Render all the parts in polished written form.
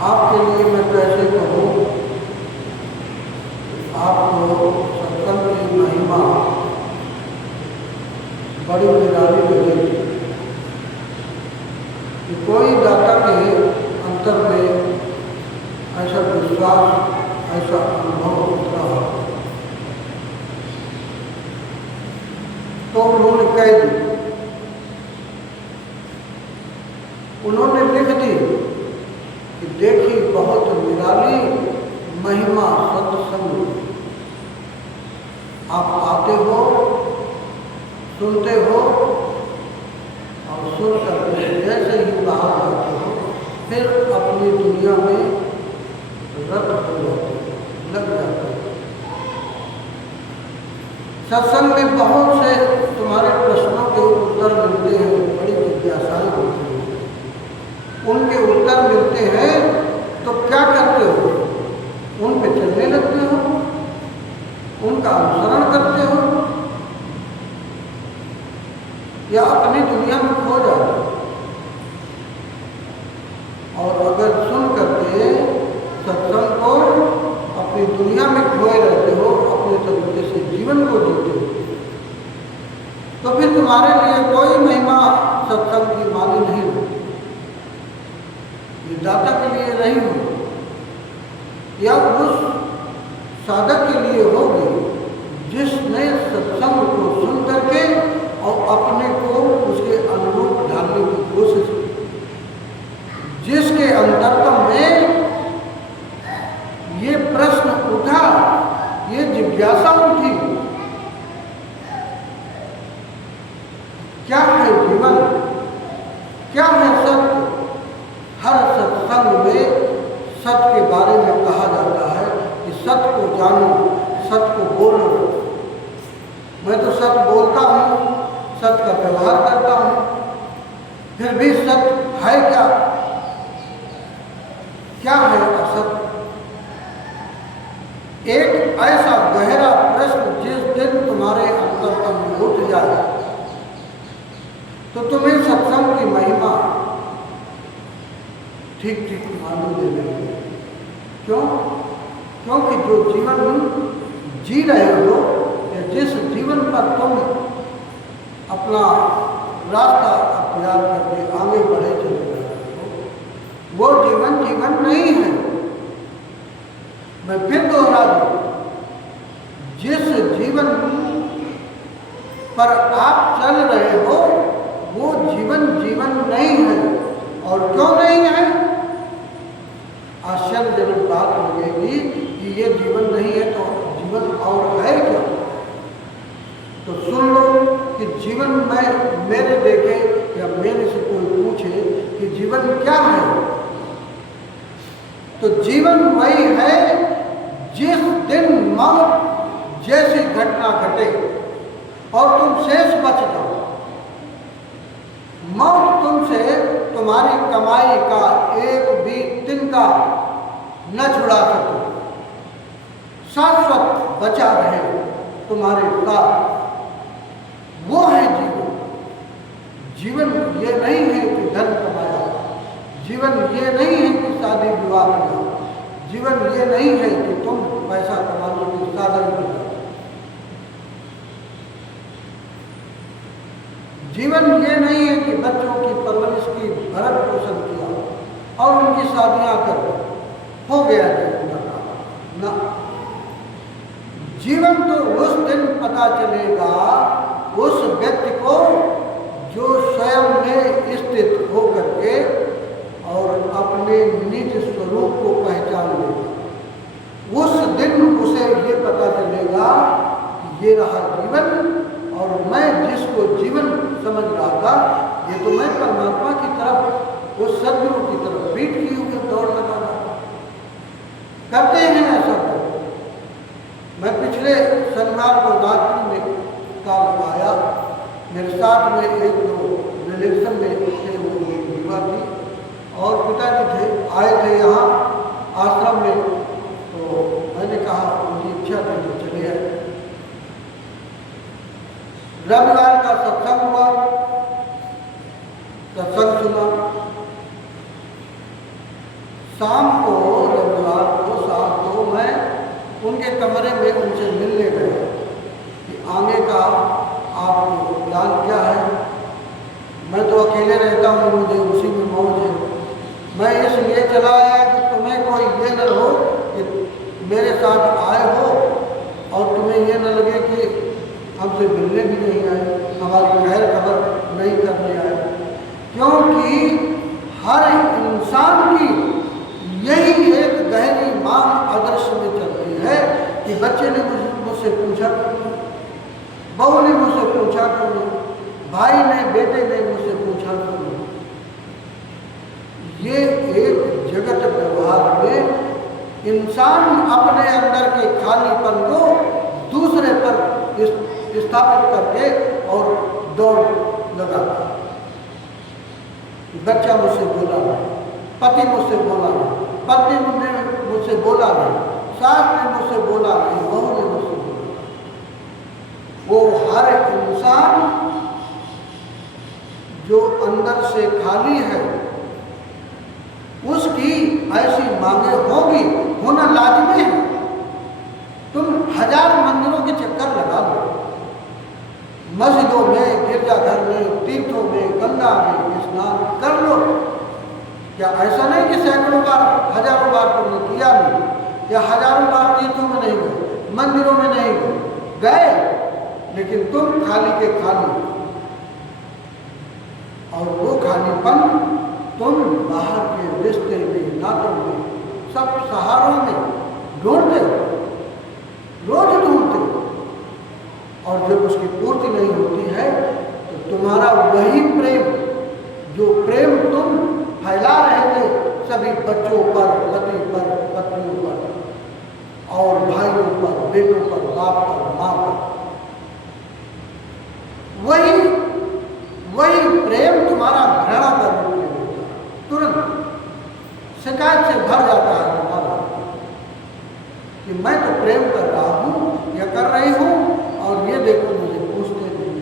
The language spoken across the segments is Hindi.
आपके लिए मैं कैसे कहूँ, आपको सत्संग की महिमा बड़ी निराली लगेगी कि कोई दाता के अंतर में ऐसा विश्वास, ऐसा अनुभव उतरा हो। तो उन्होंने कह दी, उन्होंने लिख दी कि देखी बहुत निराली महिमा सत्संग। आप आते हो, सुनते हो और सुन करके जैसे ही बाहर जाते हो फिर अपनी दुनिया में रत हो जाते हो, लग जाते हो। सत्संग में बहुत से तुम्हारे प्रश्नों के उत्तर मिलते हैं, बड़ी जिज्ञासाएं होती हैं। उनके उत्तर मिलते हैं तो क्या करते हो? उन पे चलने लगते हो, उनका अनुसरण करते हो या अपनी दुनिया में खो जाते हो। और अगर सुन करके सत्संग को अपनी दुनिया में खोए रहते हो, अपने तरीके से जीवन को जीते हो, तो फिर तुम्हारे लिए कोई महिमा सत्संग की मानी नहीं होती। दाता के लिए नहीं हो या उस साधक के लिए होगी जिसने सत्संग को सुन करके और अपने को उसके अनुरूप ढालने की कोशिश की, जिसके अंतरतम में ये प्रश्न उठा, ये जिज्ञासा उठी, क्या है जीवन, क्या है सत्य। हर सत्संग में सत्य के बारे में कहा जाता है कि सत्य को जानो, सत्य को बोलो। मैं तो सत्य बोलता हूँ, सत्य का व्यवहार करता हूँ, फिर भी सत्य है क्या? क्या है असत्य? एक ऐसा गहरा प्रश्न जिस दिन तुम्हारे अंतर्तम में उठ जाए तो तुम्हें सत्संग की महिमा ठीक ठीक मालूम देने लगे। क्यों? क्योंकि जो जीवन जी रहे हो या जिस जीवन पर तुम अपना रास्ता अख्तियार करके आगे बढ़े चले रहे हो, वो जीवन जीवन नहीं है। मैं फिर दोहरा दूं, जिस जीवन पर आप चल रहे हो वो जीवन जीवन नहीं है। और क्यों नहीं है? आश्चर्यजनक बात लगेगी कि ये जीवन नहीं है तो जीवन और है क्या? तो सुन लो कि जीवन में मेरे देखे या मेरे से कोई पूछे कि जीवन क्या है, तो जीवन वही है जिस दिन मौत जैसी घटना घटे और तुम शेष बच जाओ। मौत तुमसे तुम्हारी कमाई का एक भी तिनका न छुड़ा सको, शाश्वत बचा रहे तुम्हारे साथ, वो है जीवन। जीवन ये नहीं है कि धन कमाया, जीवन ये नहीं है कि शादी विवाह किया, जीवन ये नहीं है कि तुम पैसा कमाने के साधन किया। जीवन ये नहीं है कि बच्चों की परवरिश की भरण पोषण किया और उनकी शादियां कर हो गया जीवन का ना। जीवन तो उस दिन पता चलेगा उस व्यक्ति को जो स्वयं में स्थित हो करके और अपने निज स्वरूप को पहचान लेगा। उस दिन उसे ये पता चलेगा कि ये रहा जीवन और मैं जिसको जीवन समझ रहा था, ये तो मैं परमात्मा की तरफ, उस सदगुरु की तरफ पीठ की हुई दौड़ लगा रहा। मेरे साथ में एक दो रिलेशन में थे, वो विवाह थी और पिताजी थे, आए थे यहाँ आश्रम में। तो मैंने कहा उनकी इच्छा थी तो चले आए। रविवार का सत्संग हुआ, सत्संग सुना। शाम को, रविवार को शाम को मैं उनके कमरे में उनसे मिलने गया कि आगे का आपको प्लान क्या है। मैं तो अकेले रहता हूँ, मुझे उसी में मौज है। मैं इसलिए चला आया कि तुम्हें कोई ये न हो कि मेरे साथ आए हो और तुम्हें ये न लगे कि हमसे मिलने भी नहीं आए, हमारी खैर खबर नहीं करने आए। क्योंकि हर इंसान की यही एक गहरी मांग अदृश्य में चलती है कि बच्चे ने मुझसे पूछा, बहू ने मुझसे पूछा क्यों नहीं, भाई ने बेटे ने मुझसे पूछा क्यों नहीं। ये एक जगत व्यवहार में इंसान अपने अंदर के खालीपन को दूसरे पर स्थापित करके और दौड़ लगाता है। बच्चा मुझसे बोला नहीं, पति मुझसे बोला नहीं, पत्नी ने मुझसे बोला नहीं, सास ने मुझसे बोला नहीं, बहू ने मुझसे बोला। वो हर इंसान जो अंदर से खाली है उसकी ऐसी मांगे होगी, होना लाजमी है। तुम 1000 मंदिरों के चक्कर लगा लो, मस्जिदों में, गिरजाघर में, तीर्थों में, गंगा में स्नान कर लो। क्या ऐसा नहीं कि सैकड़ों बार, हजारों बार तुमने किया नहीं, या हजारों बार तीर्थों में नहीं गए, मंदिरों में नहीं गए, लेकिन तुम खाली के खाली। और वो खालीपन तुम बाहर के रिश्ते में, नातों में, सब सहारों में ढूंढते हो, रोज ढूंढते हो। और जब उसकी पूर्ति नहीं होती है तो तुम्हारा वही प्रेम, जो प्रेम तुम फैला रहे थे सभी बच्चों पर, पति पर, पत्नियों पर और भाइयों पर, बेटों पर, बाप पर, माँ पर, वही प्रेम तुम्हारा घृणा करने के लिए तुरंत शिकायत से भर जाता है तुम्हारा कि मैं तो प्रेम कर रहा हूँ या कर रही हूँ और ये देखो मुझे पूछते नहीं,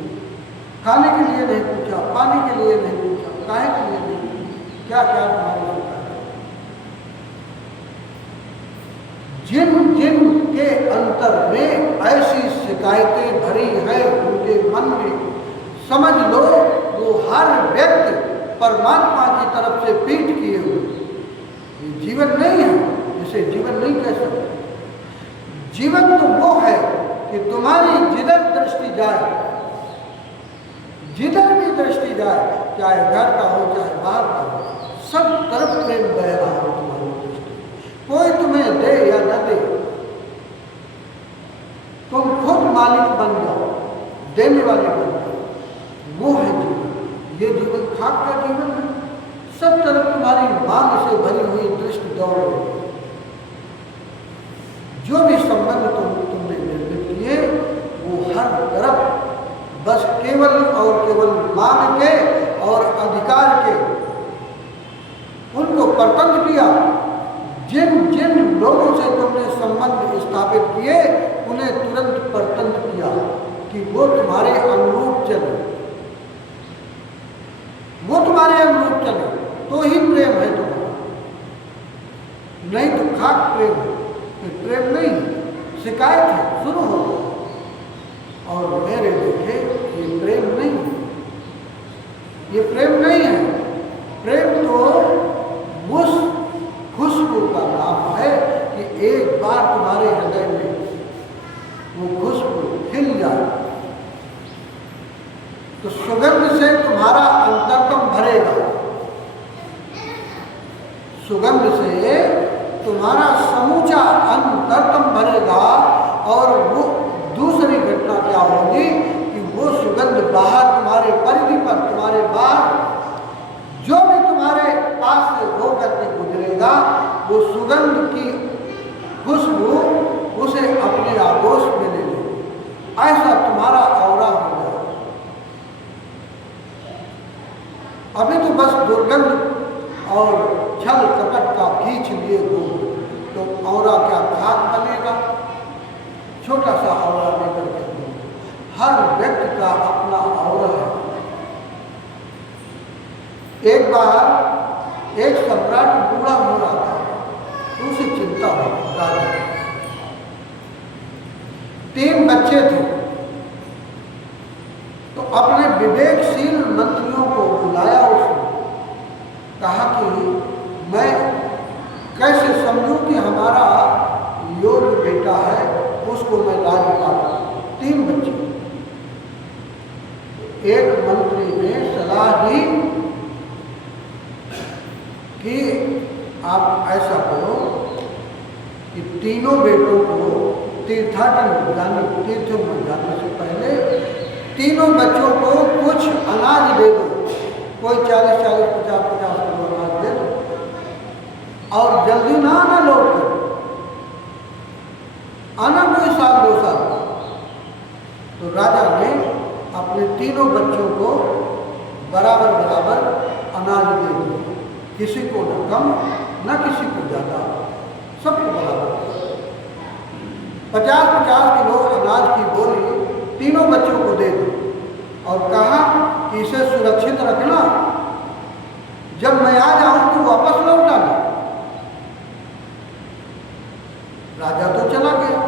खाने के लिए नहीं पूछा, पानी के लिए नहीं पूछा, काहे के लिए नहीं पूछा, क्या क्या तुम्हारी शिकायत। जिन जिन के अंतर में ऐसी शिकायतें भरी है उनके मन में, समझ लो वो हर व्यक्ति परमात्मा की तरफ से पीठ किए हुए। ये जीवन नहीं है, इसे जीवन नहीं कह सकते। जीवन तो वो है कि तुम्हारी जिधर दृष्टि जाए, जिधर भी दृष्टि जाए, चाहे घर का हो चाहे बाहर का हो, सब तरफ प्रेम बह रहा हो तुम्हारी दृष्टि। कोई तुम्हें दे या न दे, तुम खुद मालिक बन जाओ, देने वाले बन जाओ, वो है जीवन। ये जीवन खाक का जीवन है। सब तरफ तुम्हारी मांग से भरी हुई दृष्टि दौड़ रही है। जो भी संबंध तुमने निर्मित किए वो हर तरफ बस केवल और केवल मांग के और अधिकार के, उनको परतंत्र किया। जिन जिन लोगों से तुमने संबंध स्थापित किए उन्हें तुरंत परतंत्र किया कि वो तुम्हारे अनुरूप चले, वो तुम्हारे अनुरूप चले तो ही प्रेम है तुम्हारा, नहीं तो खाक प्रेम है। प्रेम नहीं, शिकायत है, शुरू हो। और मेरे देखे ये प्रेम नहीं है, ये प्रेम नहीं है। प्रेम तो उस खुशबू का नाम है कि एक बार तुम्हारे हृदय में वो खुशबू खिल जाए तो सुगंध से तुम्हारा अंतरतम भरेगा, सुगंध से तुम्हारा समूचा अंतरतम भरेगा। और वो दूसरी घटना क्या होगी कि वो सुगंध बाहर तुम्हारे परिधि पर, तुम्हारे बाहर जो भी तुम्हारे पास से होकर के गुजरेगा, वो सुगंध की खुशबू उसे अपने आगोश में ले लेगी। ऐसा तुम्हारा औरा हो जाएगा। बस दुर्गंध और छल कपट का खींच लिए हो तो औरा क्या खाक बनेगा। छोटा सा औरा लेकर के हर व्यक्ति का अपना औरा है। एक बार एक सम्राट बूढ़ा हो रहा था, तो उसे चिंता हुई राजा। 3 बच्चे थे, तो अपने विवेकशील मंत्रियों को बुलाया। उसने कहा कि मैं कैसे समझूं कि हमारा योग्य बेटा है, उसको मैं राज्यपाल करूं। 3 बच्चे। एक मंत्री ने सलाह दी कि आप ऐसा करो कि तीनों बेटों को तीर्थाटन जाने, तीर्थों में जाने से पहले तीनों बच्चों को कुछ अनाज दे दो। कोई 40-40, 50-50 किलो अनाज दे दो और जल्दी ना आना लौट कर, आना कोई 1-2 साल। तो राजा ने अपने तीनों बच्चों को बराबर बराबर अनाज दे दिया, किसी को न कम न किसी को ज़्यादा, सबको बराबर। 50-50 किलो अनाज की बोरी तीनों बच्चों को दे दी और कहा कि इसे सुरक्षित रखना, जब मैं आ जाऊं तो वापस लौट आना। राजा तो चला गया।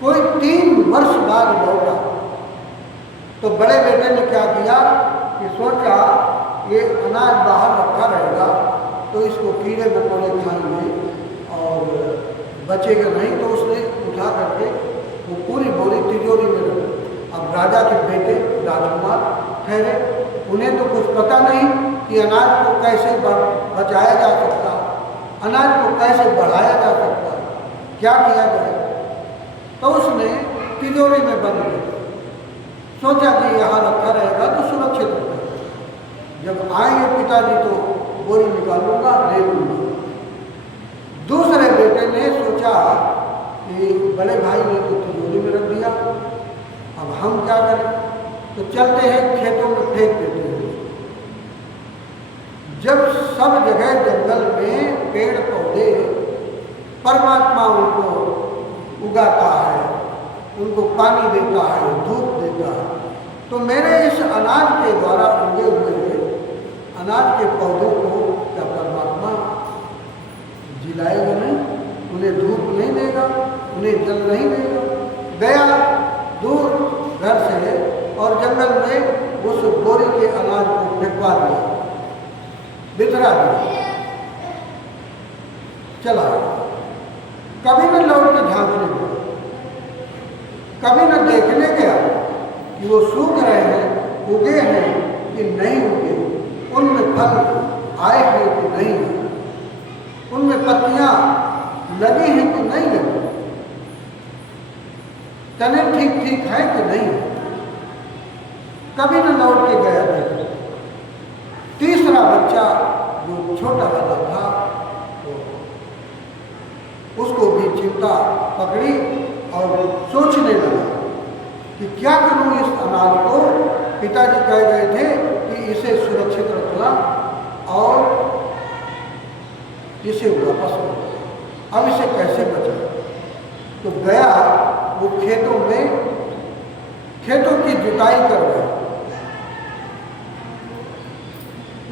कोई 3 वर्ष बाद लौटा तो बड़े बेटे ने क्या किया कि सोचा ये अनाज बाहर रखा रहेगा तो इसको कीड़े मकोड़े खाएंगे और बचेगा नहीं, तो उसने उठा करके वो पूरी बोरी तिजोरी में रखी। अब राजा के बेटे राजकुमार ठहरे, उन्हें तो कुछ पता नहीं कि अनाज को कैसे बचाया जा सकता, अनाज को कैसे बढ़ाया जा सकता, क्या किया जाए। तो उसने तिजोरी में बंद किया, सोचा कि यहाँ रखा रहेगा तो सुरक्षित रहेगा, जब आएंगे पिताजी तो बोरी निकालूंगा, ले लूँगा। दूसरे बेटे ने सोचा कि बड़े भाई ने तो तिजोरी में रख दिया, अब हम क्या करें, तो चलते हैं खेतों में फेंक देते हैं। जब सब जगह जंगल में पेड़ पौधे परमात्मा उनको उगाता है, उनको पानी देता है, धूप देता है, तो मेरे इस अनाज के द्वारा उगे हुए अनाज के पौधों को क्या परमात्मा जिलाएगा नहीं, उन्हें धूप नहीं देगा, उन्हें जल नहीं देगा। गया दूर घर से और जंगल में उस बोरी के अनाज को फेंकवा दिया, बिखरा दिया, चला। कभी न लौट के झांकने गया, कभी न देखने गया कि वो सूख रहे हैं, उगे हैं कि नहीं उगे, उनमें फल आए हैं कि नहीं, उनमें पत्तियां लगी हैं कि नहीं लगी, तने ठीक ठीक है कि नहीं, कभी न लौट के गया नहीं। तीसरा बच्चा जो छोटा वाला था तो उसको भी चिंता पकड़ी और सोचने लगा कि क्या करूं इस अनाज को। पिताजी कह गए थे कि इसे सुरक्षित रखना और इसे वापस करो, अब इसे कैसे बचाएं। तो गया वो खेतों की जुताई करवाई,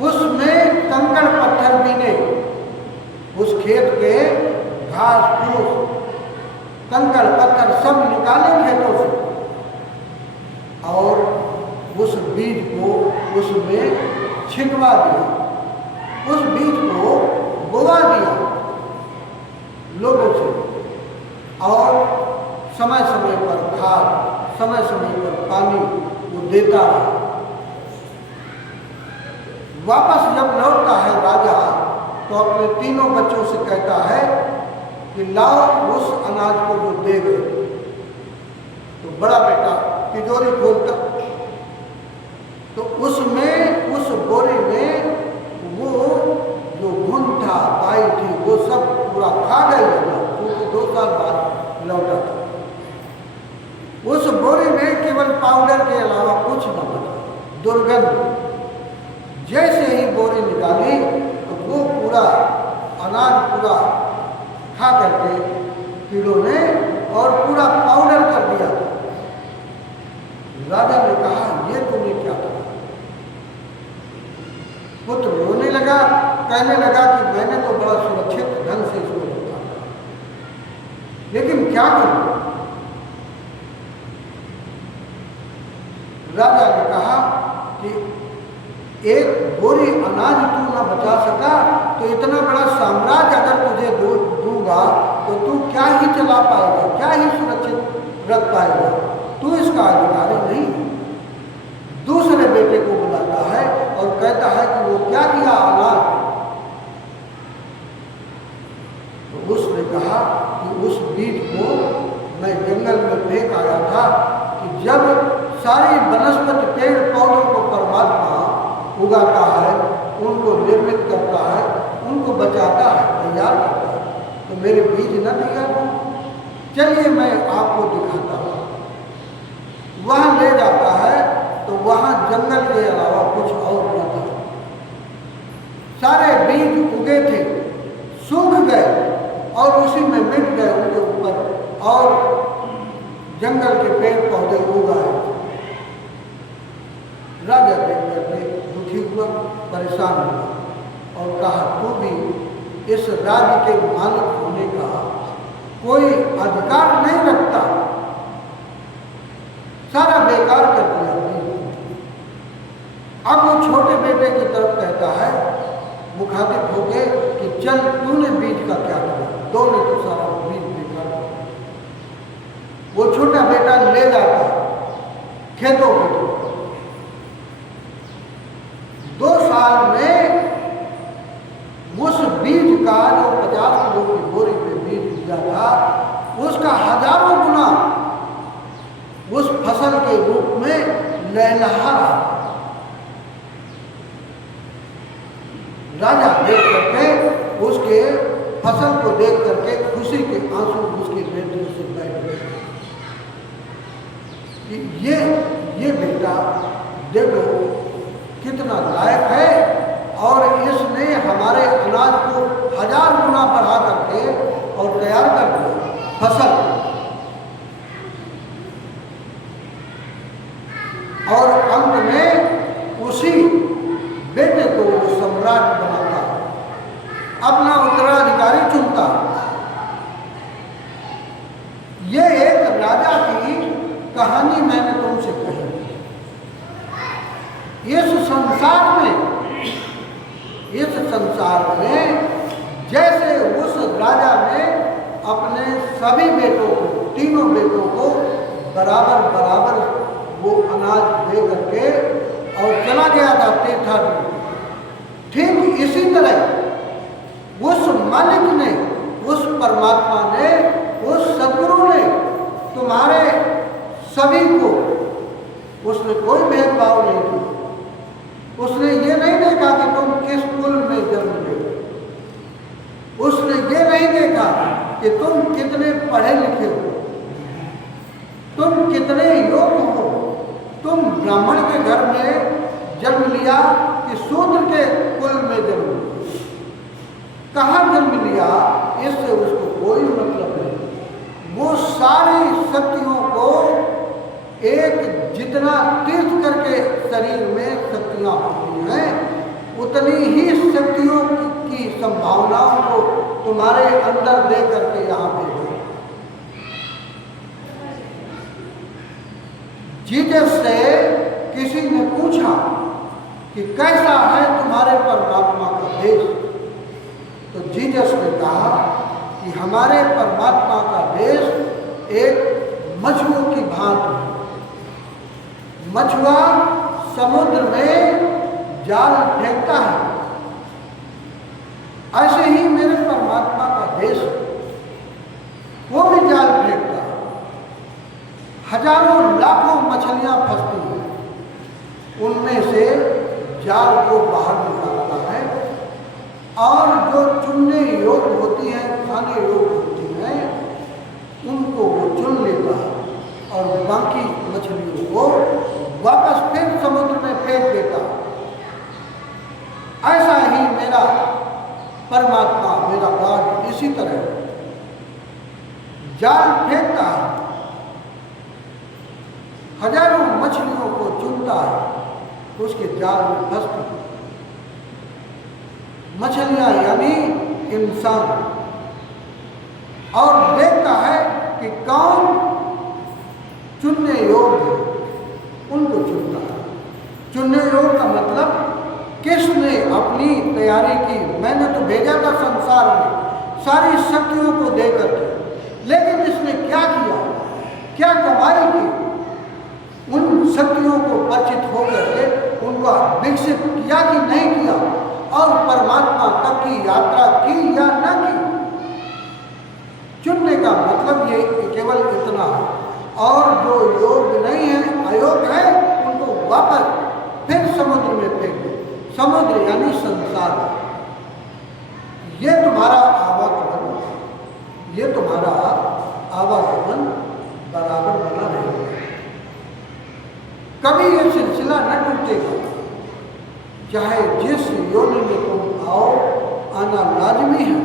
उसमें कंकड़ पत्थर बीने, उस खेत के घास फूस कंकड़ पत्थर सब निकाले खेतों से और उस बीज को उसमें छिटवा दिया, उस बीज को बोवा दिया लोगों से और समय समय पर खाद, समय समय पर पानी वो देता रहा। वापस जब लौटता है राजा तो अपने तीनों बच्चों से कहता है कि लाओ उस अनाज को जो दे गए। तो बड़ा बेटा तिजोरी खोलता तो उसमें, उस बोरी में वो जो घुन था, पाई थी, वो सब पूरा खा गई, क्योंकि 2 साल बाद लौटा था। उस बोरी में केवल पाउडर के अलावा कुछ न बचा, दुर्गंध, जैसे ही बोरी निकाली तो वो पूरा अनाज पूरा खा करके कीड़ों ने और पूरा पाउडर कर दिया। राजा ने कहा, ये तूने क्या किया? पुत्र रोने लगा, कहने लगा कि मैंने तो बड़ा सुरक्षित ढंग से इसको रखा, लेकिन क्या करूं? राजा ने कहा कि एक बोरी अनाज तू ना बचा सका तो इतना बड़ा साम्राज्य अगर तुझे दूंगा तो तू क्या ही चला पाएगा, क्या ही सुरक्षित रख पाएगा? तू इसका अधिकारी नहीं। दूसरे बेटे को बुलाता है और कहता है कि वो क्या किया अनाज? तो उसने कहा कि उस बीज को मैं जंगल में फेंक आया था कि जब सारी वनस्पति पेड़ पौधों को परमात्मा उगाता है, उनको निर्मित करता है, उनको बचाता है, तैयार करता है, तो मेरे बीज न तैयार हो? चलिए मैं आपको दिखाता हूँ। वहाँ ले जाता है तो वहाँ जंगल के अलावा कुछ और न था। सारे बीज उगे थे, सूख गए और उसी में मिट गए उनके ऊपर, और जंगल के पेड़ पौधे उग आए। राजा देख करके दुखी हुआ, परेशान हुआ और कहा, तू भी इस राज्य के मालिक होने का कोई अधिकार नहीं रखता, सारा बेकार कर दिया। अब वो छोटे बेटे की तरफ कहता है मुखातिब होके कि चल तूने बीज का क्या किया? दो ने तो सारा बीज बेकार किया। वो छोटा बेटा ले जाता खेतों को। 2 साल में उस बीज का जो 50 किलो की बोरी में बीज दिया था, उसका हजारों गुना उस फसल के रूप में लहलहा रहा। राजा देख करके उसके फसल को देख करके खुशी के आंसू उसके बेटे से बह गए कि ये बेटा देखो कितना लायक है, और इसने हमारे अनाज को 1000 गुना बढ़ा करके और तैयार कर दिया फसल। और अंत में उसी बेटे को वो सम्राट बनाता, अपना उत्तराधिकारी चुनता। ये एक राजा की कहानी मैंने तुमसे कही। इस संसार में जैसे उस राजा ने अपने सभी बेटों को, तीनों बेटों को बराबर बराबर वो अनाज दे करके और चला गया था तीर्थाटन में, ठीक इसी तरह उस मालिक ने, उस परमात्मा ने, उस सदगुरु ने तुम्हारे सभी को, उसने कोई भेदभाव नहीं किया। उसने ये नहीं देखा कि तुम किस कुल में जन्म ले, उसने ये नहीं देखा कि तुम कितने पढ़े लिखे हो, तुम कितने योग्य हो, तुम ब्राह्मण के घर में जन्म लिया कि शूद्र के कुल में जन्म लिया, कहाँ जन्म लिया, इससे उसको कोई मतलब नहीं। वो सारी शक्तियों को एक जितना तीर्थ करके शरीर में शक्तियाँ होती हैं, उतनी ही शक्तियों की संभावनाओं को तुम्हारे अंदर दे करके यहाँ पे हो। जीसस से किसी ने पूछा कि कैसा है तुम्हारे परमात्मा का देश, तो जीसस ने कहा कि हमारे परमात्मा का देश एक मछुओं की भांति है। मछुआ समुद्र में जाल फेंकता है, ऐसे ही मेरे परमात्मा का देश, वो भी जाल फेंकता है। हजारों लाखों मछलियां फंसती हैं, उनमें से जाल को बाहर निकालता है, और जो चुनने योग्य होती हैं, खाने योग्य होती हैं, उनको वो चुन लेता है और बाकी मछलियों को वापस फिर समुद्र में फेंक देता। जाल फेंकता है, हजारों मछलियों को चुनता है, उसके जाल में फंसती है। मछलियां यानी इंसान, और देखता है कि कौन चुनने योग्य है, उनको चुनता है। चुनने योग्य का मतलब किसने अपनी तैयारी की। मैंने तो भेजा था संसार में सारी शक्तियों को देकर के, लेकिन इसने क्या किया, क्या कमाई की, उन शक्तियों को परिचित होकर के उनका विकसित किया कि नहीं किया, और परमात्मा तक की यात्रा की या न की। चुनने का मतलब ये केवल इतना है। और जो योग्य नहीं है, अयोग्य है, उनको वापस फिर समुद्र में फेंक दो। समुद्र यानी संसार। ये तुम्हारा आवागमन, ये तुम्हारा आवागमन बराबर बना रहेगा, कभी ये सिलसिला न टूटेगा। चाहे जिस योनि में तुम आओ, आना लाजमी है।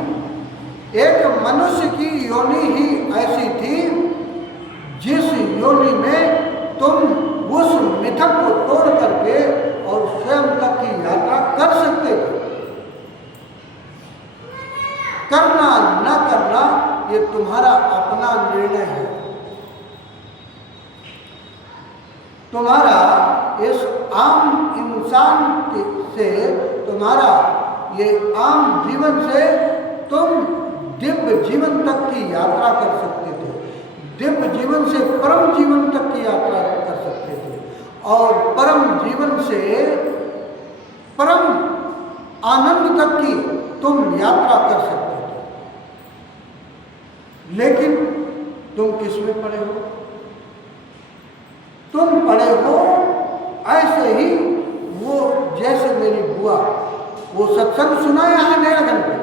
एक मनुष्य की योनि ही ऐसी थी जिस योनि में तुम उस मिथक को तोड़ करके और स्वयं तक की यात्रा कर सकते थे। करना न करना ये तुम्हारा अपना निर्णय है। तुम्हारा इस आम इंसान से, तुम्हारा ये आम जीवन से तुम दिव्य जीवन तक की यात्रा कर सकते थे। दिव्य जीवन से परम जीवन तक की यात्रा कर सकते थे, और परम जीवन से परम आनंद तक की तुम यात्रा कर सकते थे। लेकिन तुम किस में पड़े हो? तुम पड़े हो ऐसे ही, वो जैसे मेरी बुआ, वो सत्संग सुना यहाँ 1.5 घंटे,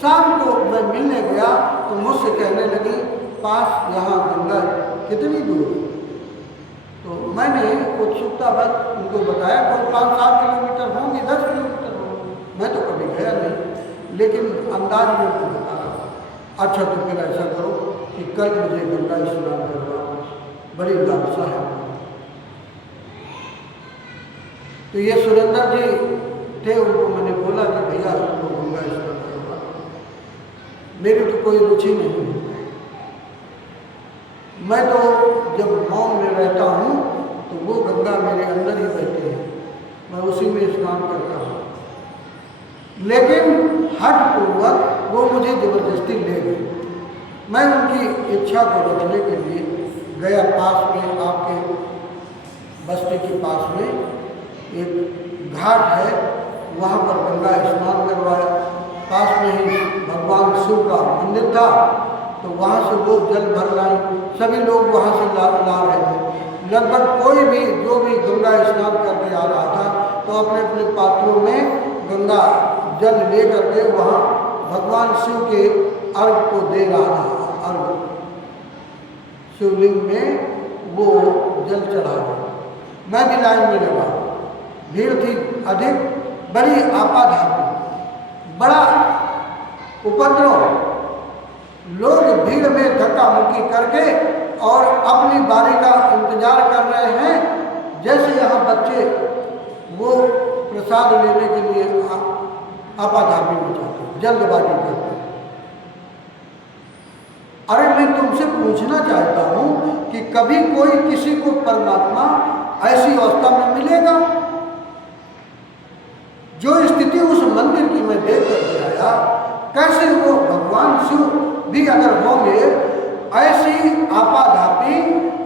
शाम को मैं मिलने गया तो मुझसे कहने लगी, पास यहाँ गंगा कितनी दूर है? तो मैंने उत्सुकता बस उनको बताया, कोई 5-7 किलोमीटर होंगी, 10 किलोमीटर होंगी। मैं तो कभी गया नहीं, लेकिन अंदाज में उनको बता रहा। अच्छा तो फिर ऐसा करो कि कल मुझे गंगा स्नान करवाओ, बड़ी लालसा है। तो ये सुरेंद्र जी थे, उनको मैंने बोला कि भैया उनको गंगा स्नान करवा। मेरी तो कोई रुचि नहीं है, मैं तो जब मौन में रहता हूँ तो वो गंगा मेरे अंदर ही बहती है, मैं उसी में स्नान करता हूँ। लेकिन हठ पूर्वक वो मुझे जबरदस्ती ले गए। मैं उनकी इच्छा को रखने के लिए गया। पास में आपके बस्ती के पास में एक घाट है, वहाँ पर गंगा स्नान करवाया। पास में ही भगवान शिव का मंदिर था, तो वहाँ से वो जल भर लाए। सभी लोग वहाँ से ला रहे थे। लगभग कोई भी जो भी गंगा स्नान करके आ रहा था, तो अपने अपने पात्रों में गंगा जल ले करके वहाँ भगवान शिव के अर्घ को दे रहा था। अर्घ शिवलिंग में वो जल चढ़ा रहा। मैं भी लाइन में लगा, भीड़ थी अधिक, बड़ी आपाधापी, बड़ा उपद्रव। लोग भीड़ में धक्का मुक्की करके और अपनी बारी का इंतजार कर रहे हैं, जैसे यहाँ बच्चे वो प्रसाद लेने के लिए आपाधापी मचाते, जल्दबाजी करते। अरे मैं तुमसे पूछना चाहता हूँ कि कभी कोई किसी को परमात्मा ऐसी अवस्था में मिलेगा? जो स्थिति उस मंदिर की मैं देख करके आया, कैसे वो भगवान शिव भी अगर होंगे ऐसी आपाधापी,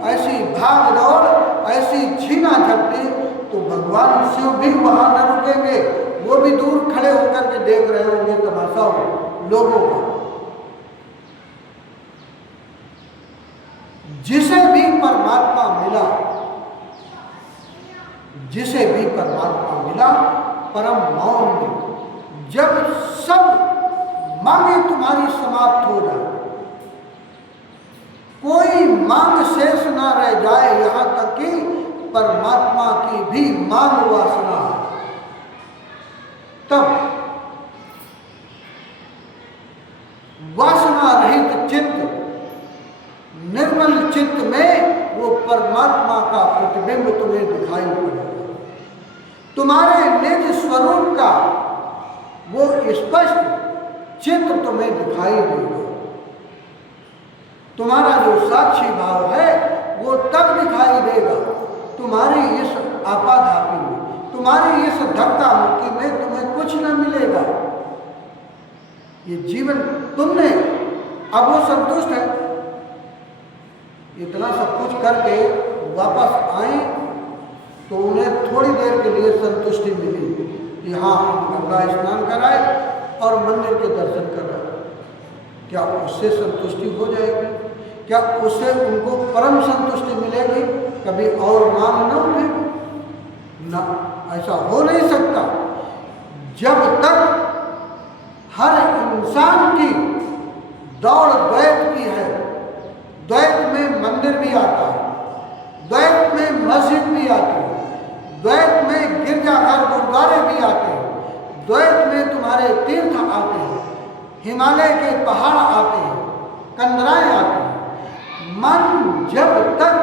ऐसी भाग दौड़, ऐसी छीना झपटी, तो भगवान शिव भी वहां न रुकेंगे। वो भी दूर खड़े होकर के देख रहे होंगे तमाशा लोगों का। जिसे भी परमात्मा मिला, जिसे भी परमात्मा मिला परम मौन में, जब सब मांगे तुम्हारी समाप्त हो जाए, कोई मांग शेष ना रह जाए, यहां तक कि परमात्मा की भी मांग वासना, तब वासना रहित चित्त चित्त में वो परमात्मा का प्रतिबिंब तुम्हें दिखाई पड़ेगा। तुम्हारे निज स्वरूप का वो स्पष्ट चित्र तुम्हें दिखाई देगा। तुम्हारा जो साक्षी भाव है वो तब दिखाई देगा तुम्हारी इस आपाधापी में, तुम्हारी इस धक्का मुक्की में तुम्हें कुछ न मिलेगा। ये जीवन तुमने, अब वो संतुष्ट है, इतना सब कुछ करके वापस आए तो उन्हें थोड़ी देर के लिए संतुष्टि मिली कि हाँ हम गंगा स्नान कराए और मंदिर के दर्शन कराए। क्या उससे संतुष्टि हो जाएगी? क्या उससे उनको परम संतुष्टि मिलेगी? कभी और मांग न उठे ना, ऐसा हो नहीं सकता। जब तक हर इंसान की दौड़ द्वैत की है, द्वैत में मंदिर भी आता है, द्वैत में मस्जिद भी आती है, द्वैत में गिरजाघर गुरुद्वारे भी आते हैं, द्वैत में तुम्हारे तीर्थ आते हैं, हिमालय के पहाड़ आते हैं, कंदराएं आती हैं। मन जब तक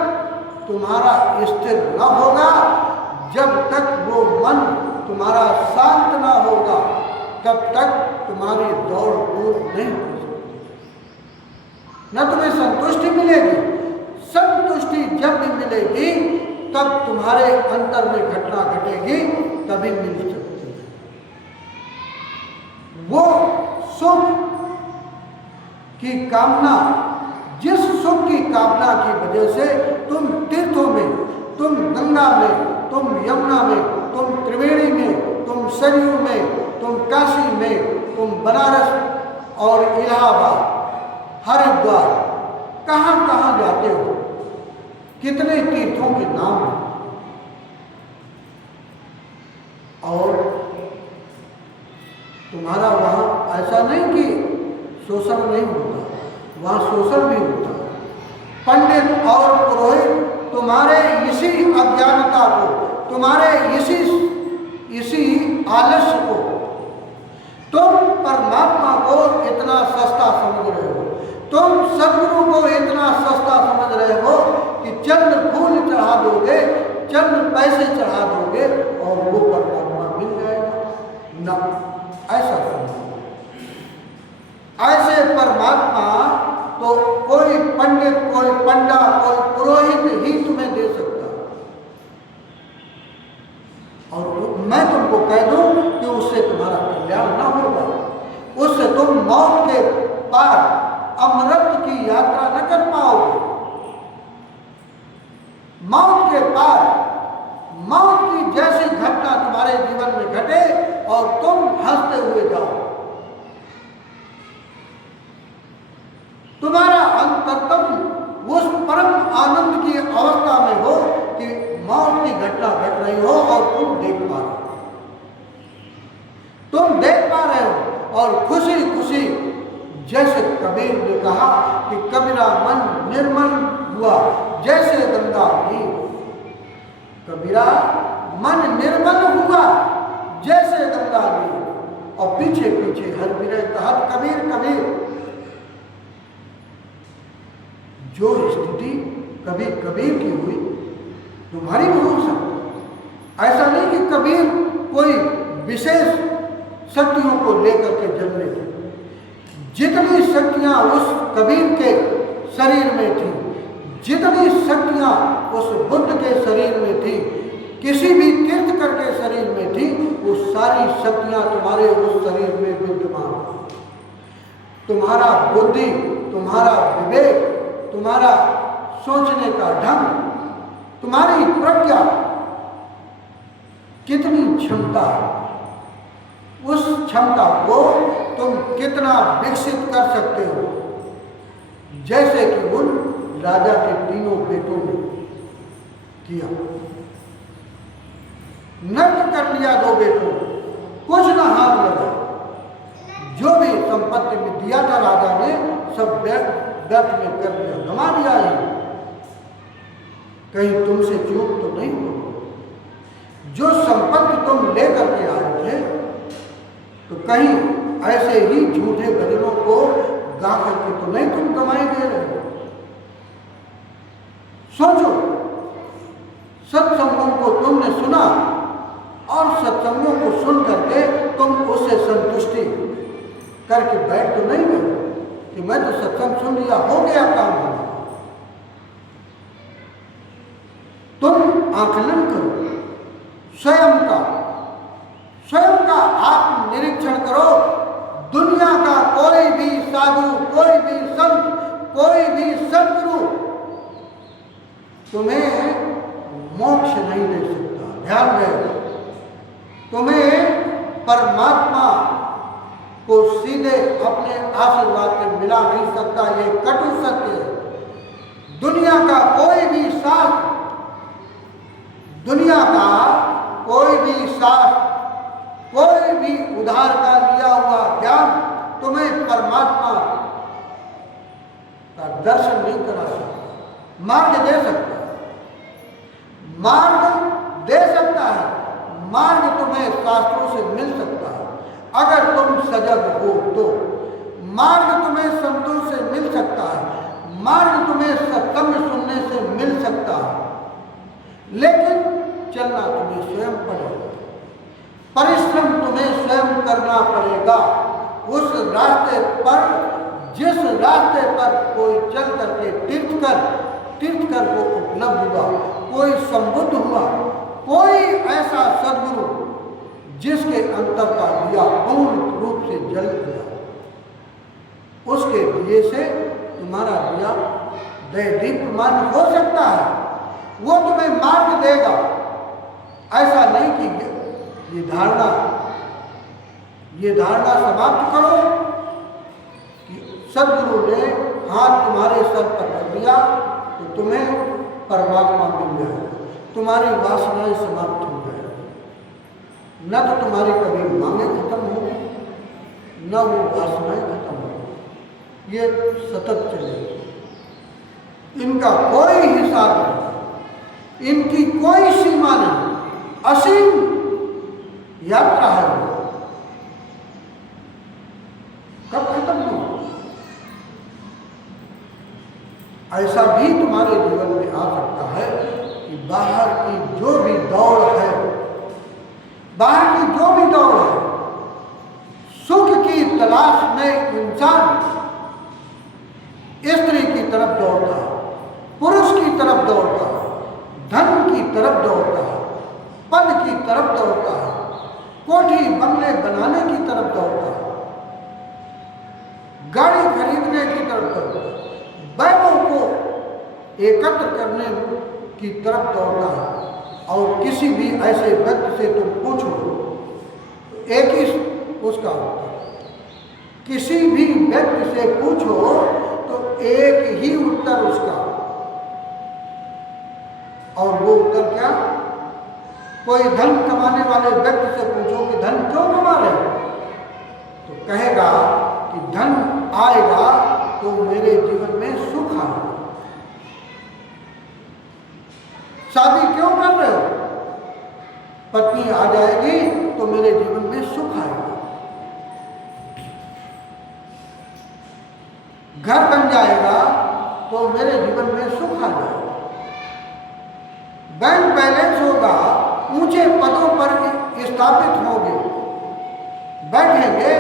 तुम्हारा स्थिर न होगा, जब तक वो मन तुम्हारा शांत न होगा, तब तक तुम्हारी दौड़ पूर्ण नहीं हो सकती, न तुम्हें संतुष्टि मिलेगी। संतुष्टि जब भी मिलेगी तब तुम्हारे अंतर में घटना घटेगी, तभी मिल सकती है। वो सुख की कामना, जिस सुख की कामना की वजह से तुम तीर्थों में, तुम गंगा में, तुम यमुना में, तुम त्रिवेणी में, तुम सरयू में, तुम काशी में, तुम बनारस और इलाहाबाद, हरिद्वार, कहाँ कहाँ जाते हो, कितने तीर्थों के नाम हैं। और तुम्हारा वहाँ ऐसा नहीं कि शोषण नहीं होता, वहाँ शोषण भी होता है। पंडित और पुरोहित तुम्हारे इसी अज्ञानता को, तुम्हारे इसी आलस्य को, तुम परमात्मा को इतना सस्ता समझ रहे हो, तुम सदगुरु को इतना सस्ता समझ रहे हो कि चंद फूल चढ़ा दोगे, चंद पैसे चढ़ा दोगे और वो परमात्मा मिल जाएगा। न, ऐसा समझो। ऐसे परमात्मा तो कोई पंडित, कोई पंडा, कोई पुरोहित ही तुम्हें दे सकता। और मैं तुमको कह दूं कि उससे तुम्हारा कल्याण न होगा, उससे तुम मौत के पार अमृत की यात्रा न कर पाओगे। मौत के पार, मौत की जैसी घटना तुम्हारे जीवन में घटे और तुम हंसते हुए जाओ, तुम्हारा अंतरतम उस परम आनंद की अवस्था में हो कि मौत की घटना घट रही हो और तुम देख पा रहे हो, तुम देख पा रहे हो और खुशी खुशी, जैसे कबीर ने कहा कि कबीरा मन निर्मल हुआ जैसे गंगा नीर। कबीरा मन निर्मल हुआ जैसे गंगा नीर। और पीछे पीछे हर बिरे कहत कबीर कबीर। जो स्थिति कभी कबीर की हुई तुम्हारी भी हो सकती। ऐसा नहीं कि कबीर कोई विशेष शक्तियों को लेकर के जन्मे थे। जितनी शक्तियां उस कबीर के शरीर में थी, जितनी शक्तियां उस बुद्ध के शरीर में थी, किसी भी तीर्थकर के शरीर में थी, वो सारी शक्तियां तुम्हारे उस शरीर में विद्यमान। तुम्हारा बुद्धि, तुम्हारा विवेक, तुम्हारा सोचने का ढंग, तुम्हारी प्रज्ञा, कितनी क्षमता, उस क्षमता को तुम कितना विकसित कर सकते हो। जैसे कि उन राजा के तीनों बेटों ने किया, नर्क कर लिया दो बेटों, कुछ ना हाथ लगा। जो भी संपत्ति में दिया था राजा ने, सब व्यर्थ में कर दिया, गंवा दिया है। कहीं तुमसे चूक तो नहीं हो? जो संपत्ति तुम लेकर के आए थे, तो कहीं ऐसे ही झूठे भजनों को गा करके तो नहीं तुम कमाई दे रहे हो? सोचो, सत्संगों को तुमने सुना और सत्संगों को सुन करके तुम उससे संतुष्टि करके बैठ तो नहीं गए कि मैं तो सत्संग सुन लिया, हो गया काम। तुम आकलन करो स्वयं का आत्म निरीक्षण करो। दुनिया का कोई भी साधु, कोई भी संत, कोई भी सद्गुरु तुम्हें मोक्ष नहीं दे सकता। ध्यान रहे, तुम्हें परमात्मा को सीधे अपने आशीर्वाद से मिला नहीं सकता। ये कटु सत्य है। दुनिया का कोई भी शास्त्र, दुनिया का कोई भी शास्त्र, कोई भी उधार का लिया हुआ ज्ञान तुम्हें परमात्मा का दर्शन नहीं करा सकता। मार्ग दे सकता है, मार्ग दे सकता है, मार्ग तुम्हें शास्त्रों से मिल सकता है अगर तुम सजग हो तो। मार्ग तुम्हें संतों से मिल सकता है, मार्ग तुम्हें सत्संग सुनने से मिल सकता है, लेकिन चलना तुम्हें स्वयं पड़ेगा। परिश्रम तुम्हें स्वयं करना पड़ेगा। उस रास्ते पर, जिस रास्ते पर कोई चल करके तीर्थकर को उपलब्ध हुआ, कोई संबुद्ध हुआ, कोई ऐसा सद्गुरु जिसके अंतर का दिया पूर्ण रूप से जल गया, उसके दिए से तुम्हारा दिया दीप्यमान हो सकता है। वो तुम्हें मार्ग देगा। ऐसा नहीं कि ये धारणा समाप्त करो कि सद्गुरु ने हाथ तुम्हारे सर पर रख दिया तो तुम्हें परमात्मा मिल जाएगा, तुम्हारी वासनाएं समाप्त हो जाएगी। न तो तुम्हारी कभी मांगे खत्म होगी, न वो वासनाएं खत्म होगी। ये सतत चलेगी, इनका कोई हिसाब नहीं, इनकी कोई सीमा नहीं, असीम यात्रा है। कब खत्म हो? ऐसा भी तुम्हारे जीवन में आ सकता है कि बाहर की जो भी दौड़ है, बाहर की जो भी दौड़ है, सुख की तलाश में इंसान स्त्री की तरफ दौड़ता है, पुरुष की तरफ दौड़ता है, धन की तरफ दौड़ता है, पद की तरफ दौड़ता है, कोठी बंगले बनाने की तरफ दौड़ता है, गाड़ी खरीदने की तरफ दौड़ता है, वैभव को एकत्र करने की तरफ दौड़ता है। और किसी भी ऐसे व्यक्ति से तुम पूछो तो एक ही उसका होता है। किसी भी व्यक्ति से पूछो तो एक ही उत्तर उसका, और वो उत्तर क्या? कोई धन कमाने वाले व्यक्ति से पूछो कि धन क्यों कमा रहे हो, तो कहेगा कि धन आएगा तो मेरे जीवन में सुख आएगा। शादी क्यों कर रहे हो? पत्नी आ जाएगी तो मेरे जीवन में सुख आएगा। घर बन जाएगा तो मेरे जीवन में सुख आ जाएगा। बैंक बैलेंस होगा, ऊंचे पदों पर स्थापित होंगे, बैठेंगे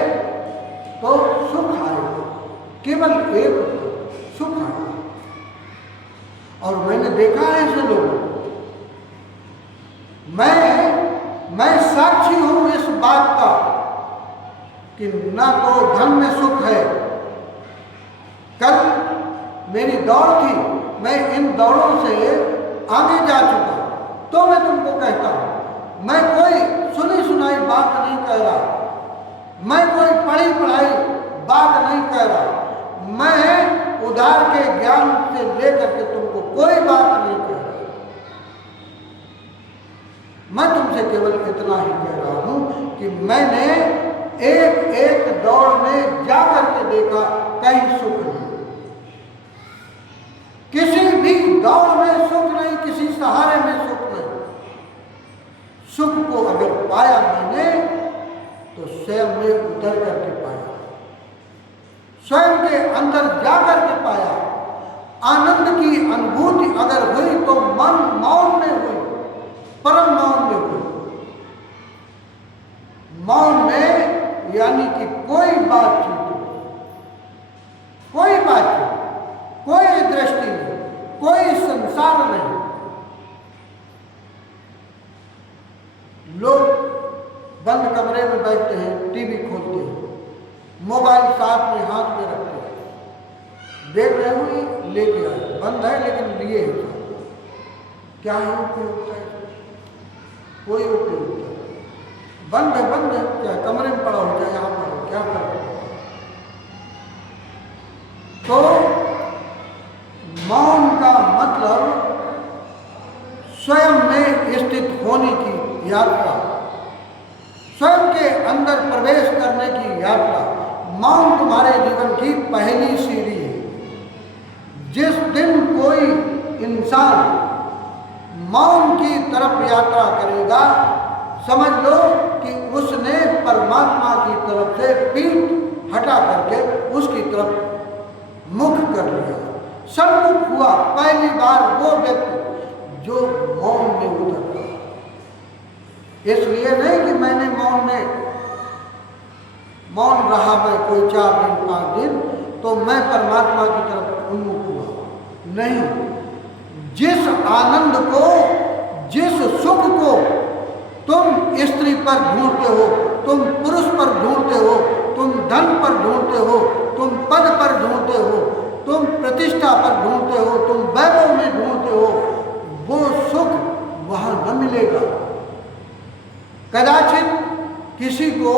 तो सुख आएगा। केवल एक सुख आएगा। और मैंने देखा है ऐसे लोगों को, मैं साक्षी हूं इस बात का कि न तो धन में सुख है। कल मेरी दौड़ थी, मैं इन दौड़ों से आगे जा चुका, तो मैं तुमको कहता हूं, मैं कोई सुनी सुनाई बात नहीं कह रहा, मैं कोई पढ़ी पढ़ाई बात नहीं कह रहा, मैं उधार के ज्ञान से लेकर के तुमको कोई बात नहीं कह रहा। मैं तुमसे केवल इतना ही कह रहा हूं कि मैंने एक एक दौड़ में जाकर के देखा, कहीं सुख नहीं, किसी भी दौड़ में सुख नहीं, किसी सहारे में सुख नहीं। सुख को अगर पाया मैंने तो स्वयं में उतर करके पाया, स्वयं के अंदर जाकर के पाया, आनंद की अनुभूति अगर हुई तो मन मौन में हुई, परम मौन में हुई। मौन में यानी कि कोई बातचीत, कोई बातचीत, कोई दृष्टि नहीं, कोई संसार नहीं। लोग बंद कमरे में बैठते हैं, टीवी खोलते हैं, मोबाइल साथ में हाथ में रखते हैं, देख रहे हो ये लेके आए, बंद है लेकिन लिए है। क्या है उपयोग है? कोई उपयोग नहीं। बंद है, बंद है, क्या कमरे में पड़ा हो, क्या यहाँ पर हो, क्या कर? तो मौन का मतलब स्वयं में स्थित होने की यात्रा, स्वयं के अंदर प्रवेश करने की यात्रा। मौन तुम्हारे जीवन की पहली सीढ़ी है। जिस दिन कोई इंसान मौन की तरफ यात्रा करेगा, समझ लो कि उसने परमात्मा की तरफ से पीठ हटा करके उसकी तरफ मुख कर लिया, सन्मुख हुआ। पहली बार वो व्यक्ति जो मौन में उतरता। इसलिए नहीं कि मैंने मौन रहा मैं कोई 4 दिन 5 दिन तो मैं परमात्मा की तरफ उन्मुख हुआ। नहीं, जिस आनंद को, जिस सुख को तुम स्त्री पर ढूंढते हो, तुम पुरुष पर ढूंढते हो, तुम धन पर ढूंढते हो, तुम पद पर ढूंढते हो, तुम प्रतिष्ठा पर ढूंढते हो, तुम वैभव में ढूंढते हो, वो सुख वहां न मिलेगा। कदाचित किसी को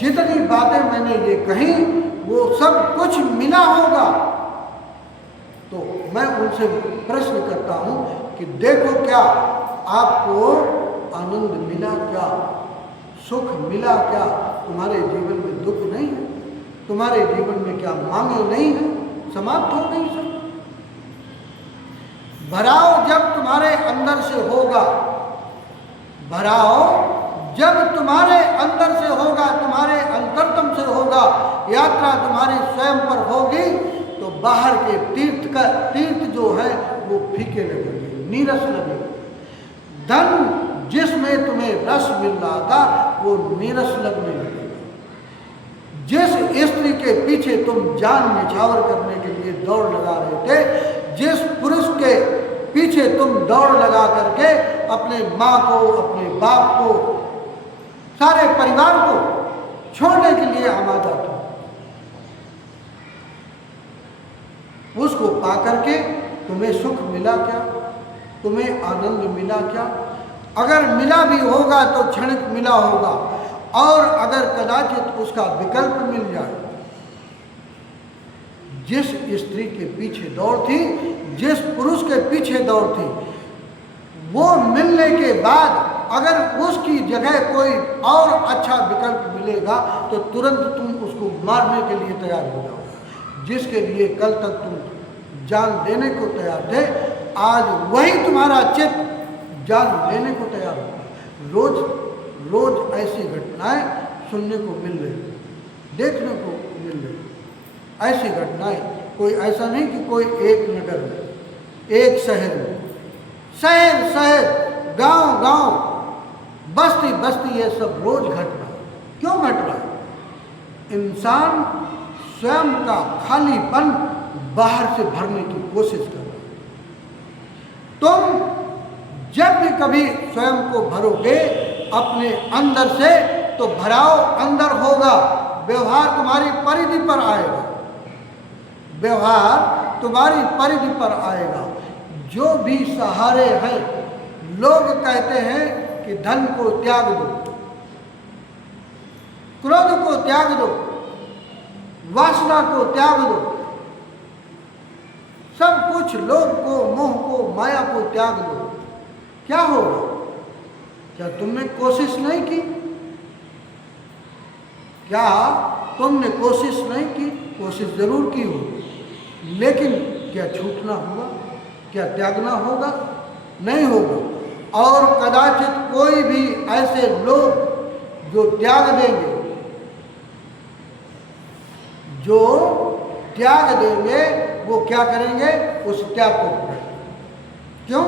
जितनी बातें मैंने ये कही वो सब कुछ मिला होगा, तो मैं उनसे प्रश्न करता हूं कि देखो क्या आपको आनंद मिला, क्या सुख मिला, क्या तुम्हारे जीवन में दुख नहीं है, तुम्हारे जीवन में क्या मांगे नहीं है, समाप्त हो गई सब। भराव जब तुम्हारे अंदर से होगा, भराव जब तुम्हारे अंदर से होगा, तुम्हारे अंतरतम से होगा, यात्रा तुम्हारी स्वयं पर होगी, तो बाहर के तीर्थ जो है वो फीके लगेंगे, नीरस लगेंगे। धन जिसमें तुम्हें रस मिल रहा था वो नीरस लगने लगेगा। जिस स्त्री के पीछे तुम जान निछावर करने के लिए दौड़ लगा रहे थे, जिस पुरुष के पीछे तुम दौड़ लगा करके अपने माँ को, अपने बाप को, सारे परिवार को छोड़ने के लिए आमादा था, उसको पा करके तुम्हें सुख मिला क्या, तुम्हें आनंद मिला क्या? अगर मिला भी होगा तो क्षणिक मिला होगा, और अगर कदाचित उसका विकल्प मिल जाए, जिस स्त्री के पीछे दौड़ थी, जिस पुरुष के पीछे दौड़ थी, वो मिलने के बाद अगर उसकी जगह कोई और अच्छा विकल्प मिलेगा तो तुरंत तुम उसको मारने के लिए तैयार हो जाओ। जिसके लिए कल तक तुम जान देने को तैयार थे, आज वही तुम्हारा चित्त जान लेने को तैयार हो। रोज रोज ऐसी घटनाएं सुनने को मिल रही, देखने को मिल रही, ऐसी घटनाएं। कोई ऐसा नहीं कि कोई एक नगर में, एक शहर में, शहर शहर, गांव गांव, बस्ती बस्ती, ये सब रोज घट रहा है। क्यों घट रहा है? इंसान स्वयं का खालीपन बाहर से भरने की कोशिश कर रहा है। तुम जब भी कभी स्वयं को भरोगे अपने अंदर से, तो भराव अंदर होगा, व्यवहार तुम्हारी परिधि पर आएगा, व्यवहार तुम्हारी परिधि पर आएगा। जो भी सहारे हैं, लोग कहते हैं कि धन को त्याग दो, क्रोध को त्याग दो, वासना को त्याग दो, सब कुछ, लोभ को, मोह को, माया को त्याग दो। क्या होगा? क्या तुमने कोशिश नहीं की? क्या तुमने कोशिश नहीं की? कोशिश जरूर की हो, लेकिन क्या छूटना होगा? क्या त्यागना होगा? नहीं होगा। और कदाचित कोई भी ऐसे लोग जो त्याग देंगे, जो त्याग देंगे, वो क्या करेंगे, उस त्याग को पकड़ेंगे। क्यों?